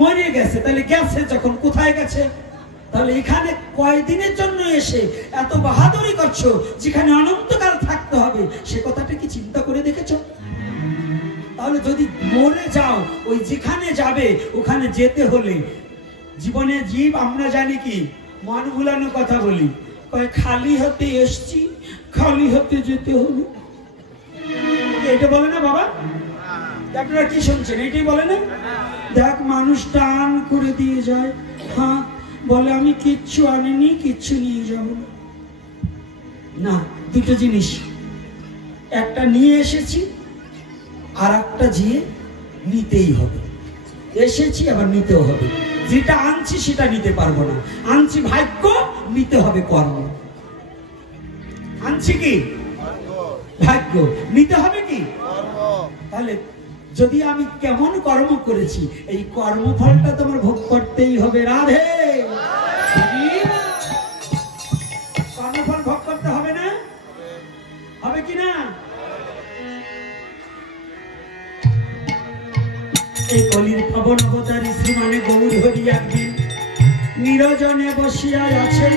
মরিয়ে গেছে, তাহলে গেছে যখন কোথায় গেছে? তাহলে এখানে কয়দিনের জন্য এসে এত বাহাদুরি করছো, যেখানে অনন্তকাল থাকতে হবে, সে কথাটা কি চিন্তা করে দেখেছো? তাহলে যদি মরে যাও, ওই যেখানে যাবে ওখানে যেতে হলে জীবনে জীব আমরা জানি কি মন ভুলানো কথা বলি, খালি হাতে এসছি, খালি হাতে যেতে হবে, এটা বলে না বাবা? আপনারা কি শুনছেন? এটাই বলে না, দেখ মানুষ টান করে দিয়ে যায়, হ্যাঁ বলে আমি কিচ্ছু আনিনি, কিচ্ছু নিয়ে যাব না। দুটো জিনিস, একটা নিয়ে এসেছি আর একটা যেয়ে নিতেই হবে। এসেছি আবার নিতেও হবে। যেটা আনছি সেটা নিতে পারবো না। আনছি ভাগ্য, নিতে হবে কর্ম। আনছি কি ভাগ্য, নিতে হবে কি তাহলে যদি আমি কেমন কর্ম করেছি, এই কর্মফলটা তোমার ভোগ করতেই হবে। রাধে, কর্মফল ভোগ করতে হবে না? হবে কি না? এই কলির পবন অবতারী শ্রীমানে গৌর হরি একদিন নিরজনে বসিয়া আছেন।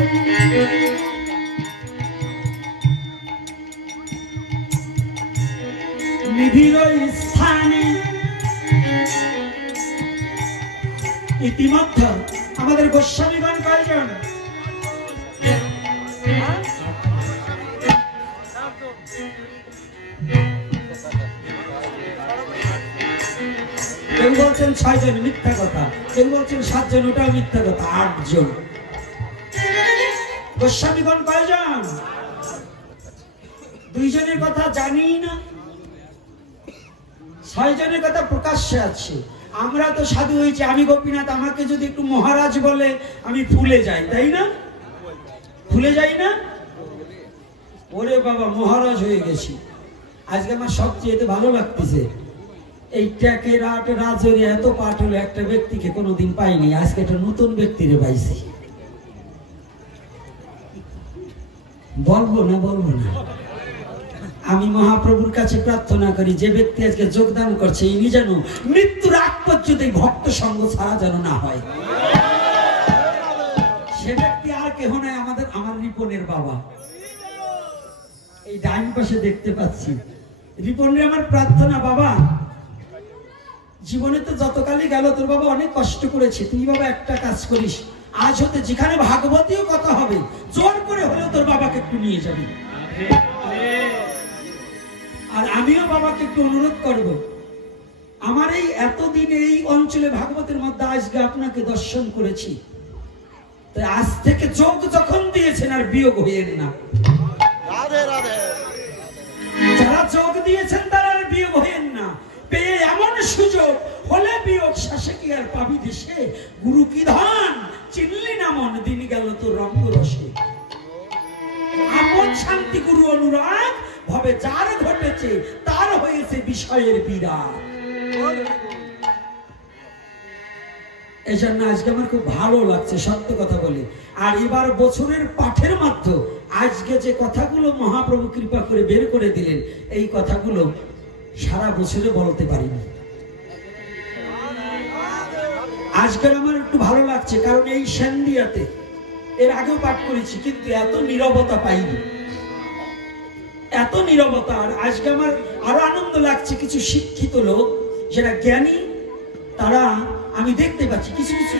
নিবিড় স্থানে ইতিমধ্যে আমাদের গোস্বামীগণ কয়জন? কেউ বলছেন 6 জন, মিথ্যা কথা। কেউ বলছেন 7 জন, ওটাও মিথ্যা কথা। 8 জন। গোস্বামীগণ কয়জন? 2 জনের কথা জানি না, 6 জনের কথা প্রকাশ্যে আছে। আমরা তো সাধু হয়েছি। আমি গোপীনাথ, আমাকে যদি একটু মহারাজ বলে আমি ফুলে যাই, তাই না? ফুলে যাই না? ওরে বাবা, মহারাজ হয়ে গেছি। আজকে আমার সবচেয়ে ভালো লাগতেছে, এই ট্যাকের আট রাজরে এত পাঠ হলো, একটা ব্যক্তিকে কোনোদিন পাইনি। আজকে একটা নতুন ব্যক্তিরে পাইছি। বলবো না বলবো না, আমি মহাপ্রভুর কাছে প্রার্থনা করি যে ব্যক্তি আজকে যোগদান করছে, ইনি যেন মৃত্যুর আগ পর্যন্ত ভক্ত সঙ্গ ছাড়া যেন না হয়। সে ব্যক্তি আর কেহ নয়, আমার রিপনের বাবা। এই ডাইন পাশে দেখতে পাচ্ছি রিপনের আমার প্রার্থনা, বাবা জীবনে তো যতকালই গেল তোর বাবা অনেক কষ্ট করেছে। তুই বাবা একটা কাজ করিস, আজ হতে যেখানে ভাগবতীয় কথা হবে জোর করে হলেও তোর বাবাকে একটু নিয়ে যাবি। আর আমিও বাবাকে একটু অনুরোধ করব, আমার এই এতদিন এই অঞ্চলে ভাগবতের মধ্যে আজকে আপনাকে দর্শন করেছি, তাই আজ থেকে যোগ যখন দিয়েছেন আর বিয়োগ হইয়েন না। যারা যোগ দিয়েছেন তারা আর বিয়োগ হইয়েন না। পেয়ে এমন সুযোগ হলে বিয়োগ শেষে কি আর পাবি দেশে? গুরু কি ধন চিনলি না মন, দিন গেল তোর রঙ্গ রসে। আপন শান্তি গুরু অনুরাগ ভাবে যার ঘটেছে, তার হয়েছে বিষয়ের বিরাট। এই জন্য আজকে আমার খুব ভালো লাগছে, সত্য কথা বলি। আর এবার বছরের পাঠের মাধ্যমে আজকে যে কথাগুলো মহাপ্রভু কৃপা করে বের করে দিলেন, এই কথাগুলো সারা বছরে বলতে পারিনি। আজকের আমার একটু ভালো লাগছে, কারণ এই সেন্দিয়াতে এর আগেও পাঠ করেছি, কিন্তু এত নীরবতা পাইনি, এত নীরবতা। আর আজকে আমার আরো আনন্দ লাগছে, কিছু শিক্ষিত লোক যারা জ্ঞানী, তারা আমি দেখতে পাচ্ছি কিছু কিছু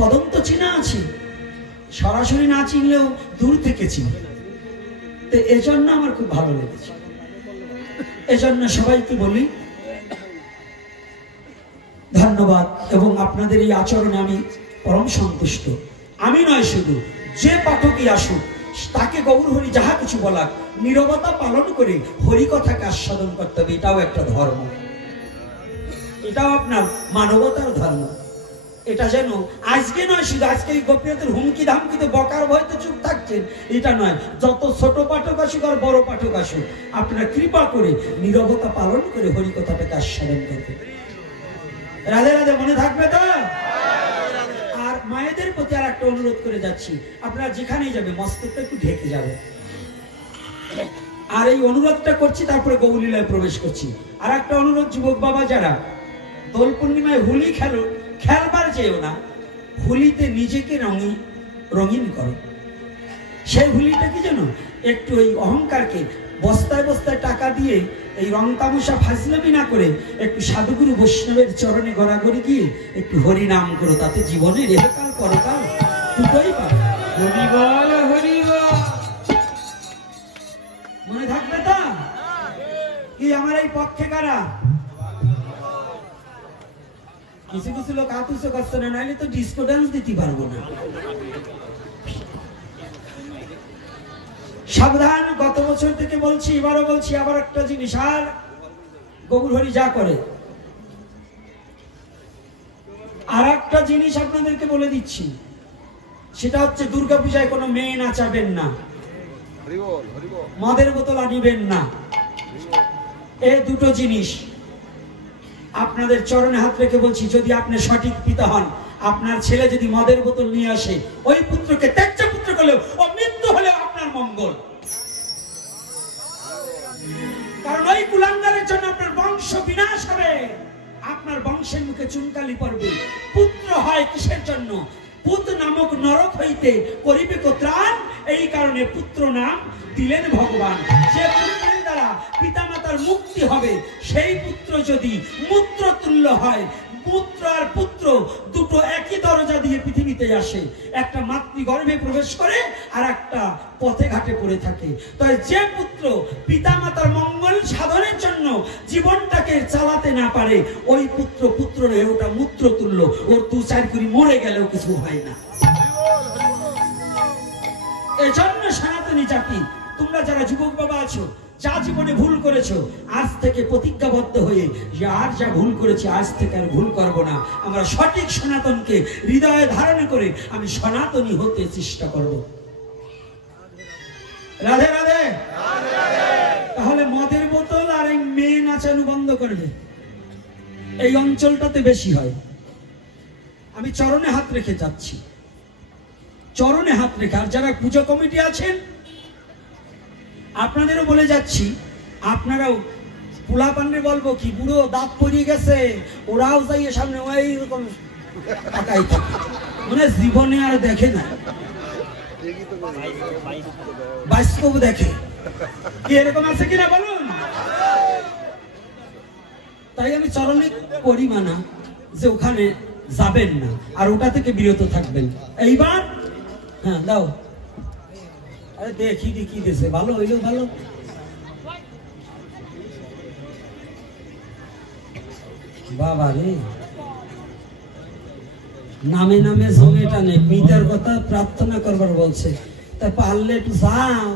বদন্ত চিনা আছে, সরাসরি না চিনলেও দূর থেকে চিনি। তো এজন্য আমার খুব ভালো লেগেছে। এজন্য সবাইকে বলি ধন্যবাদ, এবং আপনাদের এই আচরণে আমি পরম সন্তুষ্ট। আমি নয়, শুধু যে পাঠকই আসুক তাকে গৌর হরি যাহা কিছু বলাক, নীরবতা পালন করে হরি কথাকে আস্বাদন করতে হবে। এটাও একটা ধর্ম, এটাও আপনার মানবতার ধর্ম। এটা যেন আজকে নয়, শুধু আজকে এই গোপীনাথের হুমকি ধামকিতে বকার ভয়তে চুপ থাকছেন এটা নয়। যত ছোট পাঠক আসুক আর বড় পাঠক আসুক, আপনারা কৃপা করে নীরবতা পালন করে হরি কথাটাকে আস্বাদন করবেন। রাধে রাধে, মনে থাকবে তো? আর মায়েদের প্রতি আর একটা অনুরোধ করে যাচ্ছি, আপনারা যেখানেই যাবে মস্তকটা একটু ঢেকে যাবে। আর এই অনুরোধটা করছি, তারপরে গৌরলীলায় প্রবেশ করছি। আর একটা অনুরোধ, যুবক বাবা যারা দোল পূর্ণিমায় হোলি খেলবার যেও না, হোলিতে নিজেকে রঙিন করো। সেই হোলিটা কি জানো, একটু এই অহংকারকে বস্তায় বস্তায় টাকা দিয়ে এই রং তামসা ফাজলামি না করে একটু সাধুগুরু বৈষ্ণবের চরণে গড়াগড়ি গিয়ে একটু হরি নাম করো, তাতে জীবনে রেহকাল পরকাল দুটোই পাবে। হরি বল হরি বল, মনে থাকবে তো? কি আমার এই পক্ষে কারা? কিছু কিছু লোক হাত উঁচু করছে না, নাইলে তো ডিস্কো ডান্স দিতে পারবো না। সাবধান, গত বছর থেকে বলছি, এবারও বলছি, আবার একটা জিনিস, আর গৌরহরি যা করে, আর একটা জিনিস আপনাদেরকে বলে দিচ্ছি, সেটা হচ্ছে দুর্গাপূজায় কোনো মেয়ে নাচাবেন না, মদের বোতল আনিবেন না। এই দুটো জিনিস আপনাদের চরণে হাত রেখে বলছি, যদি আপনি সঠিক পিতা হন, আপনার ছেলে যদি মদের বোতল নিয়ে আসে, ওই পুত্রকে ত্যায্য পুত্র করলেও ও মৃত্যু হলেও আপনার মঙ্গল। কারণ ওই কুলাঙ্গারের জন্য আপনার বংশ বিনাশ হবে, আপনার বংশের মুখে চুনকালি পড়বে। পুত্র হয় কিসের জন্য? পুত নামক নরক হইতে করিবে ত্রাণ, এই কারণে পুত্র নাম দিলেন ভগবান। যে পুত্রের দ্বারা পিতামাতার মুক্তি হবে, সেই পুত্র যদি মূত্র তুল্য হয়, পুত্র আর পুত্র দুটো একই দরজা দিয়ে পৃথিবীতে আসে, একটা মাতৃগর্ভে প্রবেশ করে আর একটা পথে ঘাটে পড়ে থাকে। তাই যে পুত্র পিতামাতার মঙ্গল সাধনের জন্য জীবনটাকে চালাতে না পারে, ওই পুত্র পুত্র নয়, ওটা মূত্র তুল্য, ওর দু চার কুড়ি মরে গেলেও কিছু হয় না। এজন্য সনাতনী জাতি, তোমরা যারা যুবক বাবা আছো, যা জীবনে ভুল করেছো, আজ থেকে প্রতিজ্ঞাবদ্ধ হয়ে যে আর যা ভুল করেছি আজ থেকে আর ভুল করব না। আমরা সঠিক সনাতনকে হৃদয়ে ধারণ করে আমি সনাতনী হতে চেষ্টা করব। রাধে রাধে। তাহলে মদের বোতল আর এই মেয়ে নাচানো বন্ধ করবে, এই অঞ্চলটাতে বেশি হয়। আমি চরণে হাত রেখে যাচ্ছি, চরণে হাত রেখে। আর যারা পুজো কমিটি আছেন, আপনাদেরও বলে যাচ্ছি, আপনারাও পোলা পান্ডে বলবো কি, বুড়ো দাঁত পড়িয়ে গেছে, ওরাও যাইয়ে সামনে ওই রকম তাকাই থাকে, মানে জীবনে আর দেখে না, বাস্তব দেখে। কি এরকম আছে কিনা বলুন? তাই আমি চরণে করি মানা যে ওখানে যাবেন না, আর ওটা থেকে বিরত থাকবেন। এইবার হ্যাঁ দাও, আরে দেখি কি দিয়েছে, ভালো হইলো ভালো। বাবা রে, নামে নামে জমে টানে, পিতার কথা প্রার্থনা করবার বলছে, তা পারলে একটু যাও,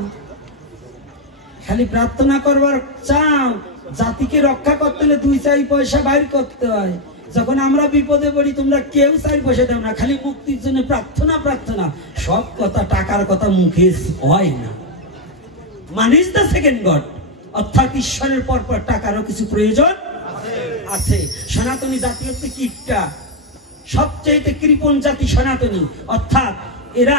খালি প্রার্থনা করবার চাও। জাতিকে রক্ষা করতে হলে 2-4 পয়সা বাইর করতে হয়। যখন আমরা বিপদে পড়ি, তোমরা কেউ 4 পয়সা দাও না, খালি মুক্তির জন্য প্রার্থনা প্রার্থনা। সব কথা, টাকার কথা মুখে হয় না। মান ইজ দ্য সেকেন্ড গড, অর্থাৎ ঈশ্বরের পর পর টাকারও কিছু প্রয়োজন আছে। সনাতনী জাতি হচ্ছে কিটটা, সবচেয়ে কৃপণ জাতি সনাতনী, অর্থাৎ এরা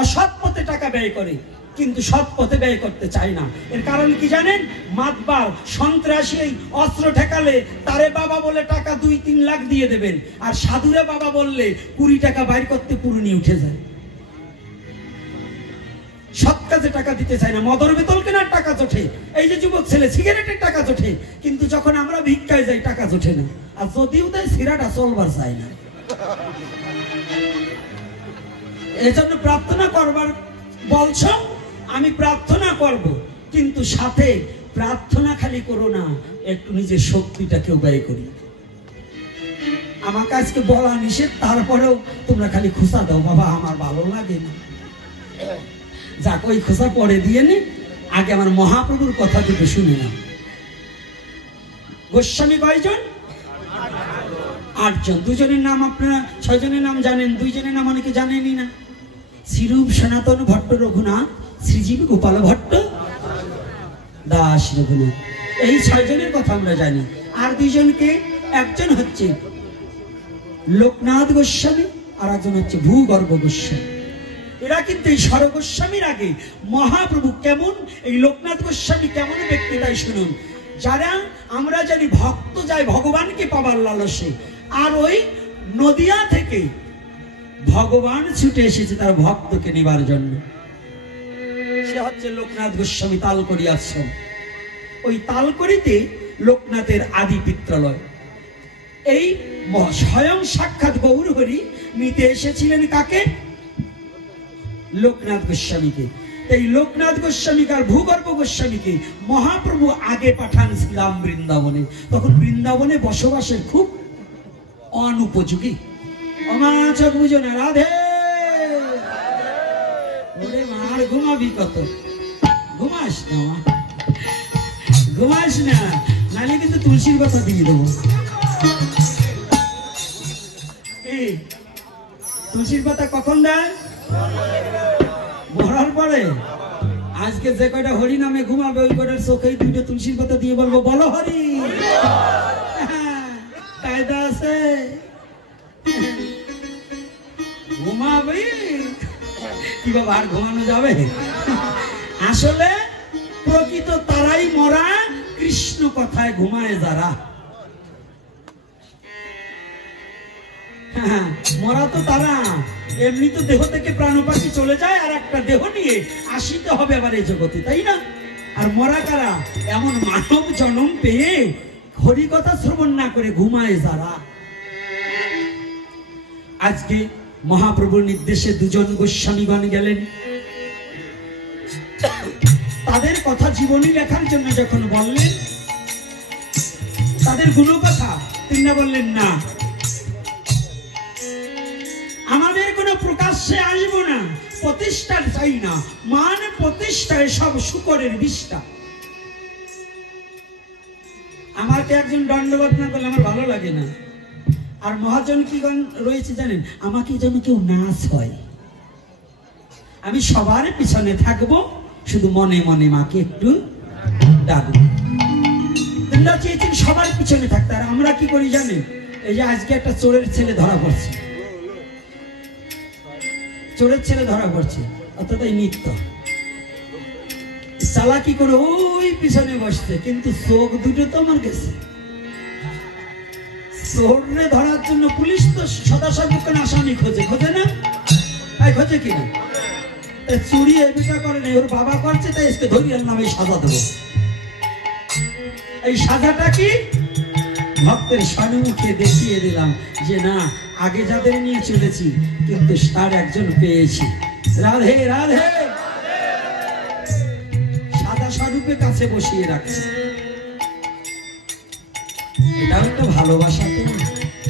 অসৎ পথে টাকা ব্যয় করে, কিন্তু সৎ পথে ব্যয় করতে চায় না। এর কারণ কি জানেন? মাতবার সন্ত্রাসী অস্ত্র ঠেকালে তারে বাবা বলে টাকা 2-3 লাখ দিয়ে দেবেন, আর সাধুরে বাবা বললে 20 টাকা বাইর করতে পুরুনি উঠে যায়। সৎ কাজে টাকা দিতে চায় না, মদর বেতল কেনার টাকা জোটে, এই যে যুবক ছেলে সিগারেটের টাকা জোটে, কিন্তু যখন আমরা ভিক্ষায় যাই টাকা জোটে না। আর যদিও দেয় সিগারেট চলবার চায় না। এজন্য প্রার্থনা করবার বলছ, আমি প্রার্থনা করব, কিন্তু সাথে প্রার্থনা খালি করো না, একটু নিজের শক্তিটাকেও ব্যয় করি। আমাকে আজকে বলা নিষেধ, তারপরেও তোমরা খালি খোঁচা দাও, বাবা আমার ভালো লাগে না। যাক, ওই খোঁচা পরে দিয়ে নি, আগে আমার মহাপ্রভুর কথা দুটো শুনে না। গোস্বামী কয়জন? 8 জন। 2 জনের নাম আপনারা, 6 জনের নাম জানেন, 2 জনের নাম অনেকে জানেনই না। শ্রীরূপ সনাতন ভট্ট রঘুনাথ, শ্রীজীব গোপাল ভট্ট দাস রঘুনাথ, এই 6 জনের কথা আমরা জানি। আর 2 জনকে, একজন হচ্ছে লোকনাথ গোস্বামী, আর একজন হচ্ছে ভূগর্ভ গোস্বামী। এরা কিন্তু এই সরগোস্বামীর আগে মহাপ্রভু কেমন, এই লোকনাথ গোস্বামী কেমন ব্যক্তি তাই শুনুন। যারা আমরা জানি ভক্ত যায় ভগবানকে পাবার লালসে, আর ওই নদিয়া থেকে ভগবান ছুটে এসেছে তার ভক্তকে নেবার জন্য। সে হচ্ছে লোকনাথ গোস্বামী তালকড়ি আশ্রম। ওই তালকড়িতে লোকনাথের আদি পিত্রালয়। এই স্বয়ং সাক্ষাৎ গৌরহরি নিতে এসেছিলেন কাকে? লোকনাথ গোস্বামীকে। এই লোকনাথ গোস্বামীকে আর ভূগর্ভ গোস্বামীকে মহাপ্রভু আগে পাঠান শ্রীরাম বৃন্দাবনে। তখন বৃন্দাবনে বসবাসের খুব অনুপযোগী। আমার চোখ বুঝো না রাধে। ওরে মার ঘুমাবি কত, ঘুমাস না মা, ঘুমাস না, নাহলে কিন্তু তুলসীর কথা দিয়ে দেবো। তুলসীর পাতা কখন দেয়? মরার পরে। আজকে যে কয়টা হরি নামে ঘুমাবে ওই কয়টার চোখেই দুইটা তুলসীর পাতা দিয়ে বলবো বলো হরি। কায়দা আছে, ঘুমাবে কি বাবা, আর ঘুমানো যাবে? আসলে প্রকৃত তারাই মরা, কৃষ্ণ কথায় ঘুমায় যারা। মরা তো তারা, এমনি তো দেহ থেকে প্রাণ পাখি চলে যায় আর একটা দেহ নিয়ে আসিতে হবে আবার এই জগতে, তাই না? আর মরা কারা? এমন মানব জন্ম পেয়ে হরি কথা শ্রবণ না করে ঘুমায় যারা। আজকে মহাপ্রভুর নির্দেশে দুজন গোস্বামীগণ গেলেন। তাদের কথা জীবনী লেখার জন্য যখন বললেন, তাদের গুণকথা, তিনি না বললেন না আমাদের কোনো প্রকাশ্যে আসবো না, প্রতিষ্ঠার চাই না, মান প্রতিষ্ঠায় সব শুকরের বিষ্ঠা। আমাকে একজন দণ্ডবত না করলে আমার ভালো লাগে না। আর মহাজন কি গান রয়েছে জানেন? আমাকে যেন কেউ নাচ হয়, আমি সবার পিছনে থাকবো, শুধু মনে মনে মাকে একটু ডাকবো। তোমরা চেয়েছেন সবার পিছনে থাকতে, আর আমরা কি করি জানেন? এই যে আজকে একটা চোরের ছেলে ধরা পড়ছে, চোরের ছেলে ধরা পড়ছে, অর্থাৎ এই নিত্য চালাকি করে ওই পিছনে বসছে, কিন্তু চোখ দুটো তো আমার গেছে। চোররে ধরার জন্য পুলিশ তো সদা সর্বক্ষণ আসামি খোঁজে, খোঁজে না? খোঁজে কিনা? চুরি এবিটা করে নাই, ওর বাবা করছে, তাই আজকে ধরিয়ার নামে সাজা দেবো। এই সাজাটা কি? ভক্তের সম্মুখে দেখিয়ে দিলাম যে না, আগে যাদের নিয়ে চলেছি কিন্তু তার একজন পেয়েছি। রাধে রাধে। সাদা স্বরূপে কাছে বসিয়ে রাখছি। এটাও একটা ভালোবাসা।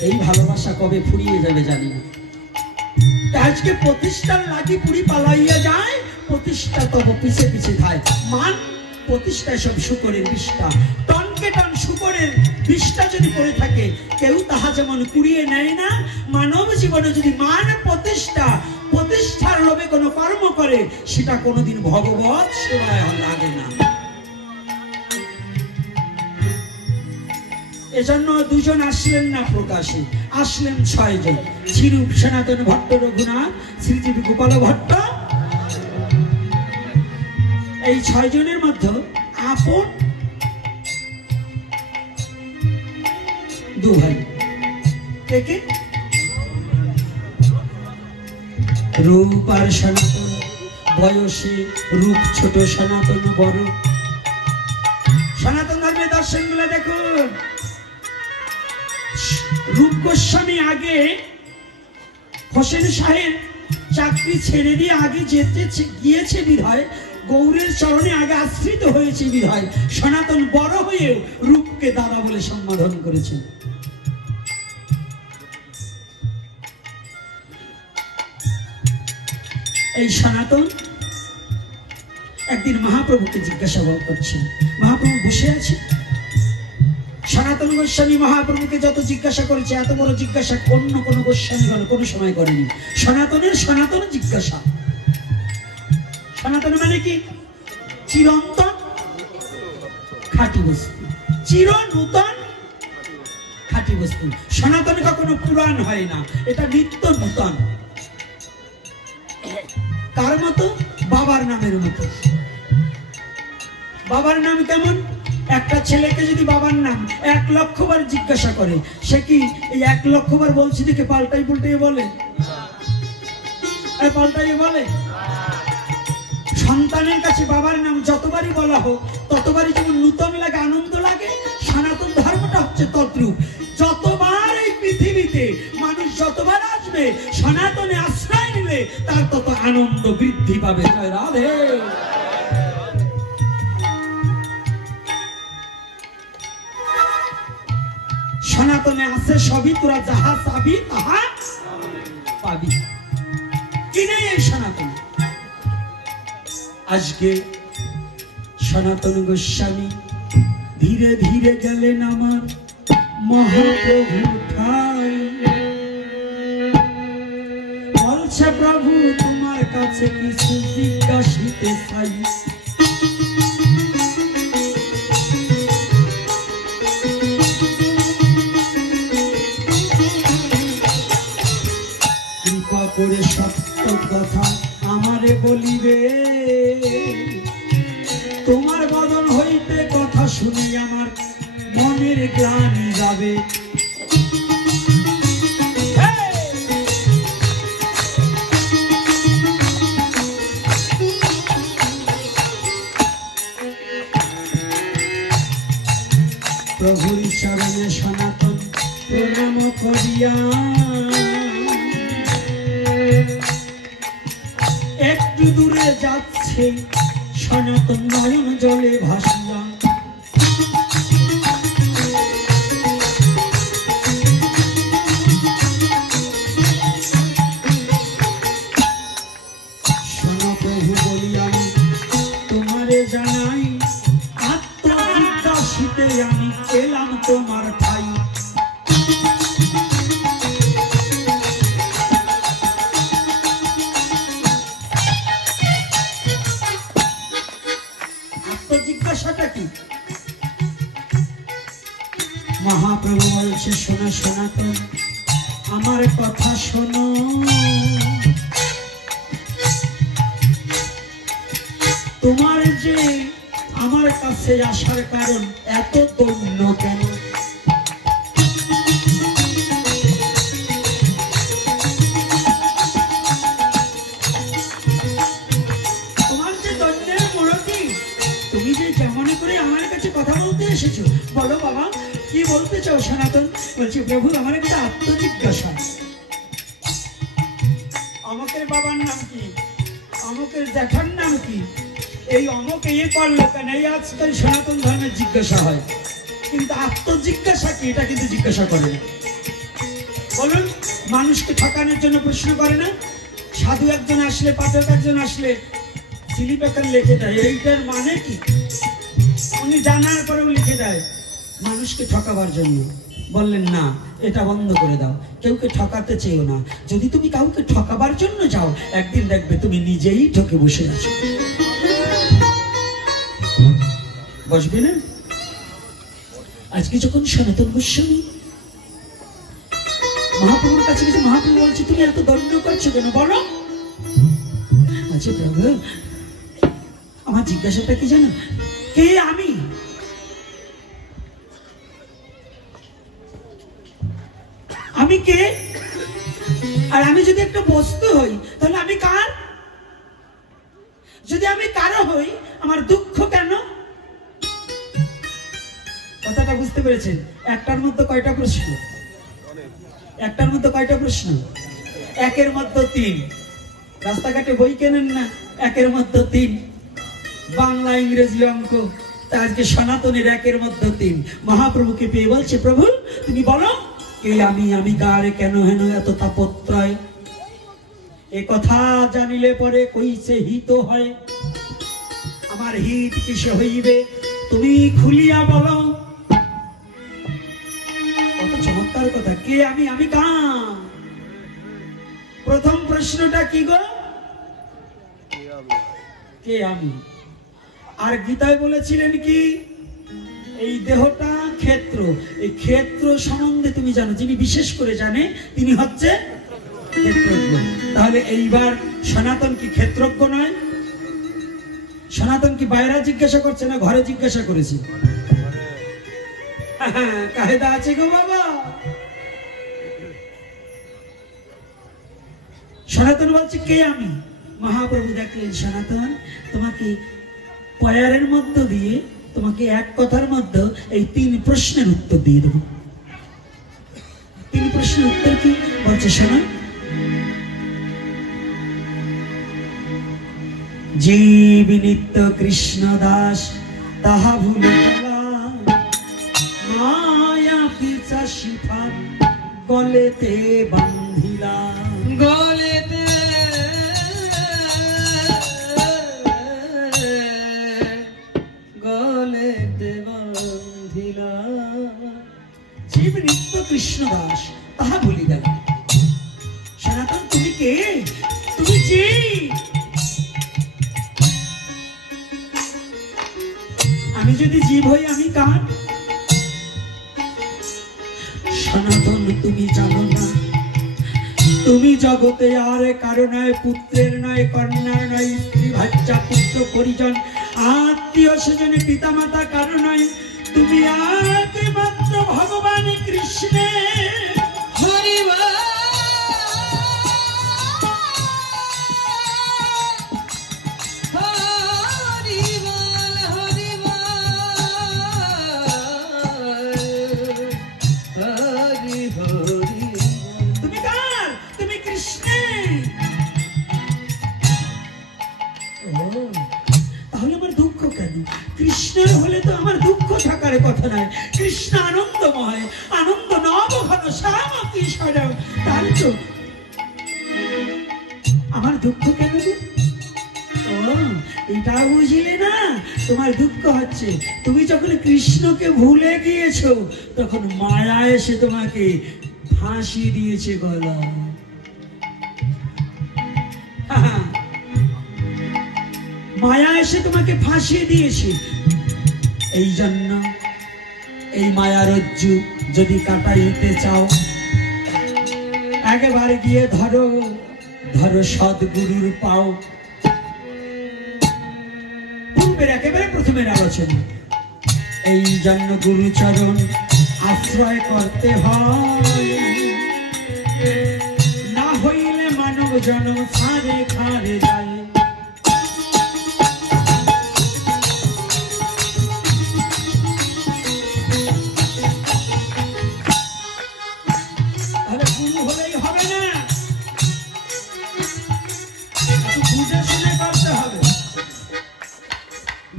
এই ভালোবাসা কবে ফুরিয়ে যাবে জানি না। আজকে প্রতিষ্ঠার লাগি পুরি পালাইয়া যায়, প্রতিষ্ঠা তব পিছে পিছে যায়। মান প্রতিষ্ঠায় সব শুকরের বিষ্ঠা। টনকে টন শুকরের বিষ্ঠা যদি করে থাকে, কেউ তাহা যেমন কুড়িয়ে নেয় না। মানব জীবনে যদি মান প্রতিষ্ঠা, প্রতিষ্ঠার লোভে কোনো কর্ম করে, সেটা কোনোদিন ভগবৎ সেবায় লাগে না। এজন্য দুজন আসলেন না প্রকাশে, আসলেন 6 জন। শ্রীরূপ সনাতন ভট্ট রঘুনাথ, শ্রীজীব গোপাল ভট্ট। এই 6 জনের মধ্যে আপন 2 ভাই। কে? রূপ আর সনাতন। বয়সে রূপ ছোট, সনাতন বড়। সনাতন ধর্মের দর্শন গুলো দেখুন। রূপ গোস্বামী আগে হোসেন সাহেব চাকরি ছেড়ে দিয়ে আগে যেতে গিয়েছে বিধায়, গৌরের চরণে আগে আশ্রিত হয়েছে বিধায় সনাতন বড় হয়েও রূপকে দাদা বলে সম্বোধন করেছেন। এই সনাতন একদিন মহাপ্রভুকে জিজ্ঞাসা করছেন। মহাপ্রভু বসে আছে। সনাতন গোস্বামী মহাপ্রভুকে যত জিজ্ঞাসা করেছে, এত বড় জিজ্ঞাসা অন্য কোন গোস্বামীগণ কোনো সময় করেনি। সনাতনের সনাতন জিজ্ঞাসা। সনাতন মানে কি? চিরন্তন খাঁটি বস্তু, চির নূতন খাঁটি বস্তু। সনাতন কখনো পুরাণ হয় না, এটা নিত্য নূতন। কার মতো? বাবার নামের মতো। বাবার নাম কেমন? একটা ছেলেকে যদি বাবার নাম 1 লক্ষ বার জিজ্ঞাসা করে, সে কি এই 1 লক্ষ বার বলছি দেখে পাল্টাই পুল্টাই বলে? পাল্টাই বলে? সন্তানের কাছে বাবার নাম যতবারই বলা হোক, ততবারই যেমন নূতন লাগে, আনন্দ লাগে। সনাতন ধর্মটা হচ্ছে তদ্রূপ। যতবার এই পৃথিবীতে মানুষ যতবার আসবে, সনাতনে আশ্রয় নিলে তার তত আনন্দ বৃদ্ধি পাবে। রাধে। সনাতন সনাতনে আছে সবই, তোরা যাহা চাবি তাহা পাবি। কি নেই এই সনাতনে? আজকে সনাতন গোস্বামী ধীরে ধীরে গেলেন আমার মহাপ্রভু ঠাই। বলছে প্রভু তোমার কাছে কিছু জিজ্ঞাসিতে চাই। কৃপা করে সত্য কথা আমারে বলিবে, তোমার বদন হইতে কথা শুনে আমার মনের গ্লানি যাবে। প্রভুর চরণে সনাতন প্রণাম করিয়া একটু দূরে যাচ্ছে সনাতন নয়ন জলে ভাসিয়া। শোনো প্রভু বলি আমি তোমারে জানাই, আত্মজিজ্ঞাসিতে আমি এলাম তোমার ঠাই। আত্মজিজ্ঞাসাটা কি? মহাপ্রভু বলছে শোনো সনাতন আমার কথা শোনো, তোমার যে আমার কাছে আসার কারণ এত দৈন্য কেন? তোমার যে দৈন্যের মূরতি, তুমি যে যেমন করে আমার কাছে কথা বলতে এসেছো, বলো বাবা কি বলতে চাও সনাতন? বলছি প্রভু আমার একটা আত্মজিজ্ঞাসা। অমকের বাবার নাম কি, অমকের জ্যাঠার নাম কি, এই অমক এ করলো কেন, এই আজকাল সনাতন ধর্মের জিজ্ঞাসা হয়। কিন্তু আত্মজিজ্ঞাসা কি এটা কিন্তু জিজ্ঞাসা করে না। বলুন, মানুষকে ঠকানোর জন্য প্রশ্ন করে না? সাধু একজন আসলে, পাঠক একজন আসলে চিলি পেপার লিখে দেয়, এইটার মানে কি? উনি জানার পরেও লিখে দেয় মানুষকে ঠকাবার জন্য। বললেন না, এটা বন্ধ করে দাও, কেউকে ঠকাতে চেয়েও না। যদি তুমি কাউকে ঠকাবার জন্য যাও, একদিন দেখবে তুমি নিজেই ঠকে বসে আছো। বসবে না? আজকে যখন সনাতন গোস্বামী মহাপ্রভুর কাছে গেছে, মহাপ্রভু বলছে তুমি এত দণ্ড করছো কেন বলো? আচ্ছা প্রভু আমার জিজ্ঞাসাটা কি জানো? কে আমি? আমি কে? আর আমি যদি একটা বস্তু হই তাহলে আমি কার? যদি আমি কারো হই আমার দুঃখ কেন? কথাটা বুঝতে পেরেছেন? একটার মধ্যে কয়টা প্রশ্ন? একটার মধ্যে কয়টা প্রশ্ন? একের মধ্যে তিন। রাস্তাঘাটে বই কেনেন না, একের মধ্যে তিন। বাংলা ইংরেজি অঙ্ক, তা আজকে সনাতনের একের মধ্যে তিন। মহাপ্রভুকে পেয়ে বলছে প্রভু তুমি বলো কে আমি, আমি কার, কেন হেন এত তাপত্রয়? এ কথা জানিলে পরে কইছে হিত হয়, আমার হিত কিসে হইবে তুমি খুলিয়া বলো। কত চমৎকার কথা! কে আমি, আমি কার? প্রথম প্রশ্নটা কি গো? কে আমি? আর গীতায় বলেছিলেন কি? এই দেহটা ক্ষেত্র, এই ক্ষেত্র সম্বন্ধে তুমি জানো। যিনি বিশেষ করে জানে তিনি হচ্ছে ক্ষেত্রজ্ঞ। তাহলে এইবার সনাতন কি ক্ষেত্রজ্ঞ নয়? সনাতন কি বাইরে জিজ্ঞাসা করছে না ঘরে জিজ্ঞাসা করেছে? কাহেদা আছে গো বাবা। সনাতন বলছে কে আমি? মহাপ্রভু দেখলেন সনাতন তোমাকে পয়ারের মধ্য দিয়ে, তোমাকে এক কথার মধ্যে এই তিন প্রশ্নের উত্তর দিয়ে দেব। তিন প্রশ্নের উত্তর কি বলছে শোনো। জীব নিত্য কৃষ্ণ দাস তাহা ভুলে গেলাম, মায়া পিছা শিফা গলেতে বান্ধিলা গলেতে গলেতে বান্ধিলা। জীব নিত্য কৃষ্ণ দাস তাহা বলি গেল। সনাতন তুমি কে? তুমি যে আমি যদি জীব হই আমি কার? সনাতন তুমি জানো না তুমি জগতে আর কারো নয়, পুত্রের নয়, কন্যার নয়, স্ত্রী ভাচ্চা পুত্র পরিজন আত্মীয় স্বজনে পিতা মাতা কারো নয়, তুমি একমাত্র ভগবান কৃষ্ণের। হরি বল হরি বল হরি বল হরি হরি। তুমি কার? তুমি কৃষ্ণের। ও তাহলে আমার দুঃখ কেন? কৃষ্ণের হলে তো আমার দুঃখ থাকার কথা নয়। কৃষ্ণ আনন্দময়, আনন্দ নব ঘন শ্যাম কিশোর, তাহলে তো আমার দুঃখ কেন? ও এটা বুঝলে না? তোমার দুঃখ হচ্ছে তুমি যখন কৃষ্ণকে ভুলে গিয়েছো তখন মায়া এসে তোমাকে ফাঁসি দিয়েছে গলায়। মায়া এসে তোমাকে ফাঁসিয়ে দিয়েছে। এই জন্য এই মায়ারজ্জু যদি কাটাইতে চাও একেবারে গিয়ে ধরো ধরো সদ্গুরুর পাও। পূর্বের একেবারে প্রথমের আলোচনা। এই জন্য গুরুচরণ আশ্রয় করতে হয়, না হইলে মানব জন্ম সারে খারে যায়।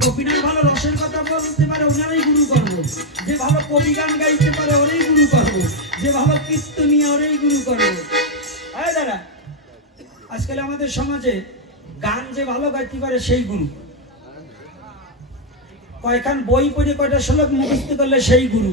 গোপীনাথ ভালো রসের কথা বলতে পারে ওনারাই গুরু করবো, যে ভালো কবি গান গাইতে পারে ওরাই গুরু করবো, যে ভালো কীর্তনীয় ওরাই গুরু করবো। দাদা আজকাল আমাদের সমাজে গান যে ভালো গাইতে পারে সেই গুরু, কয়খান বই পড়ে কয়টা শ্লোক মুখস্থ করলে সেই গুরু।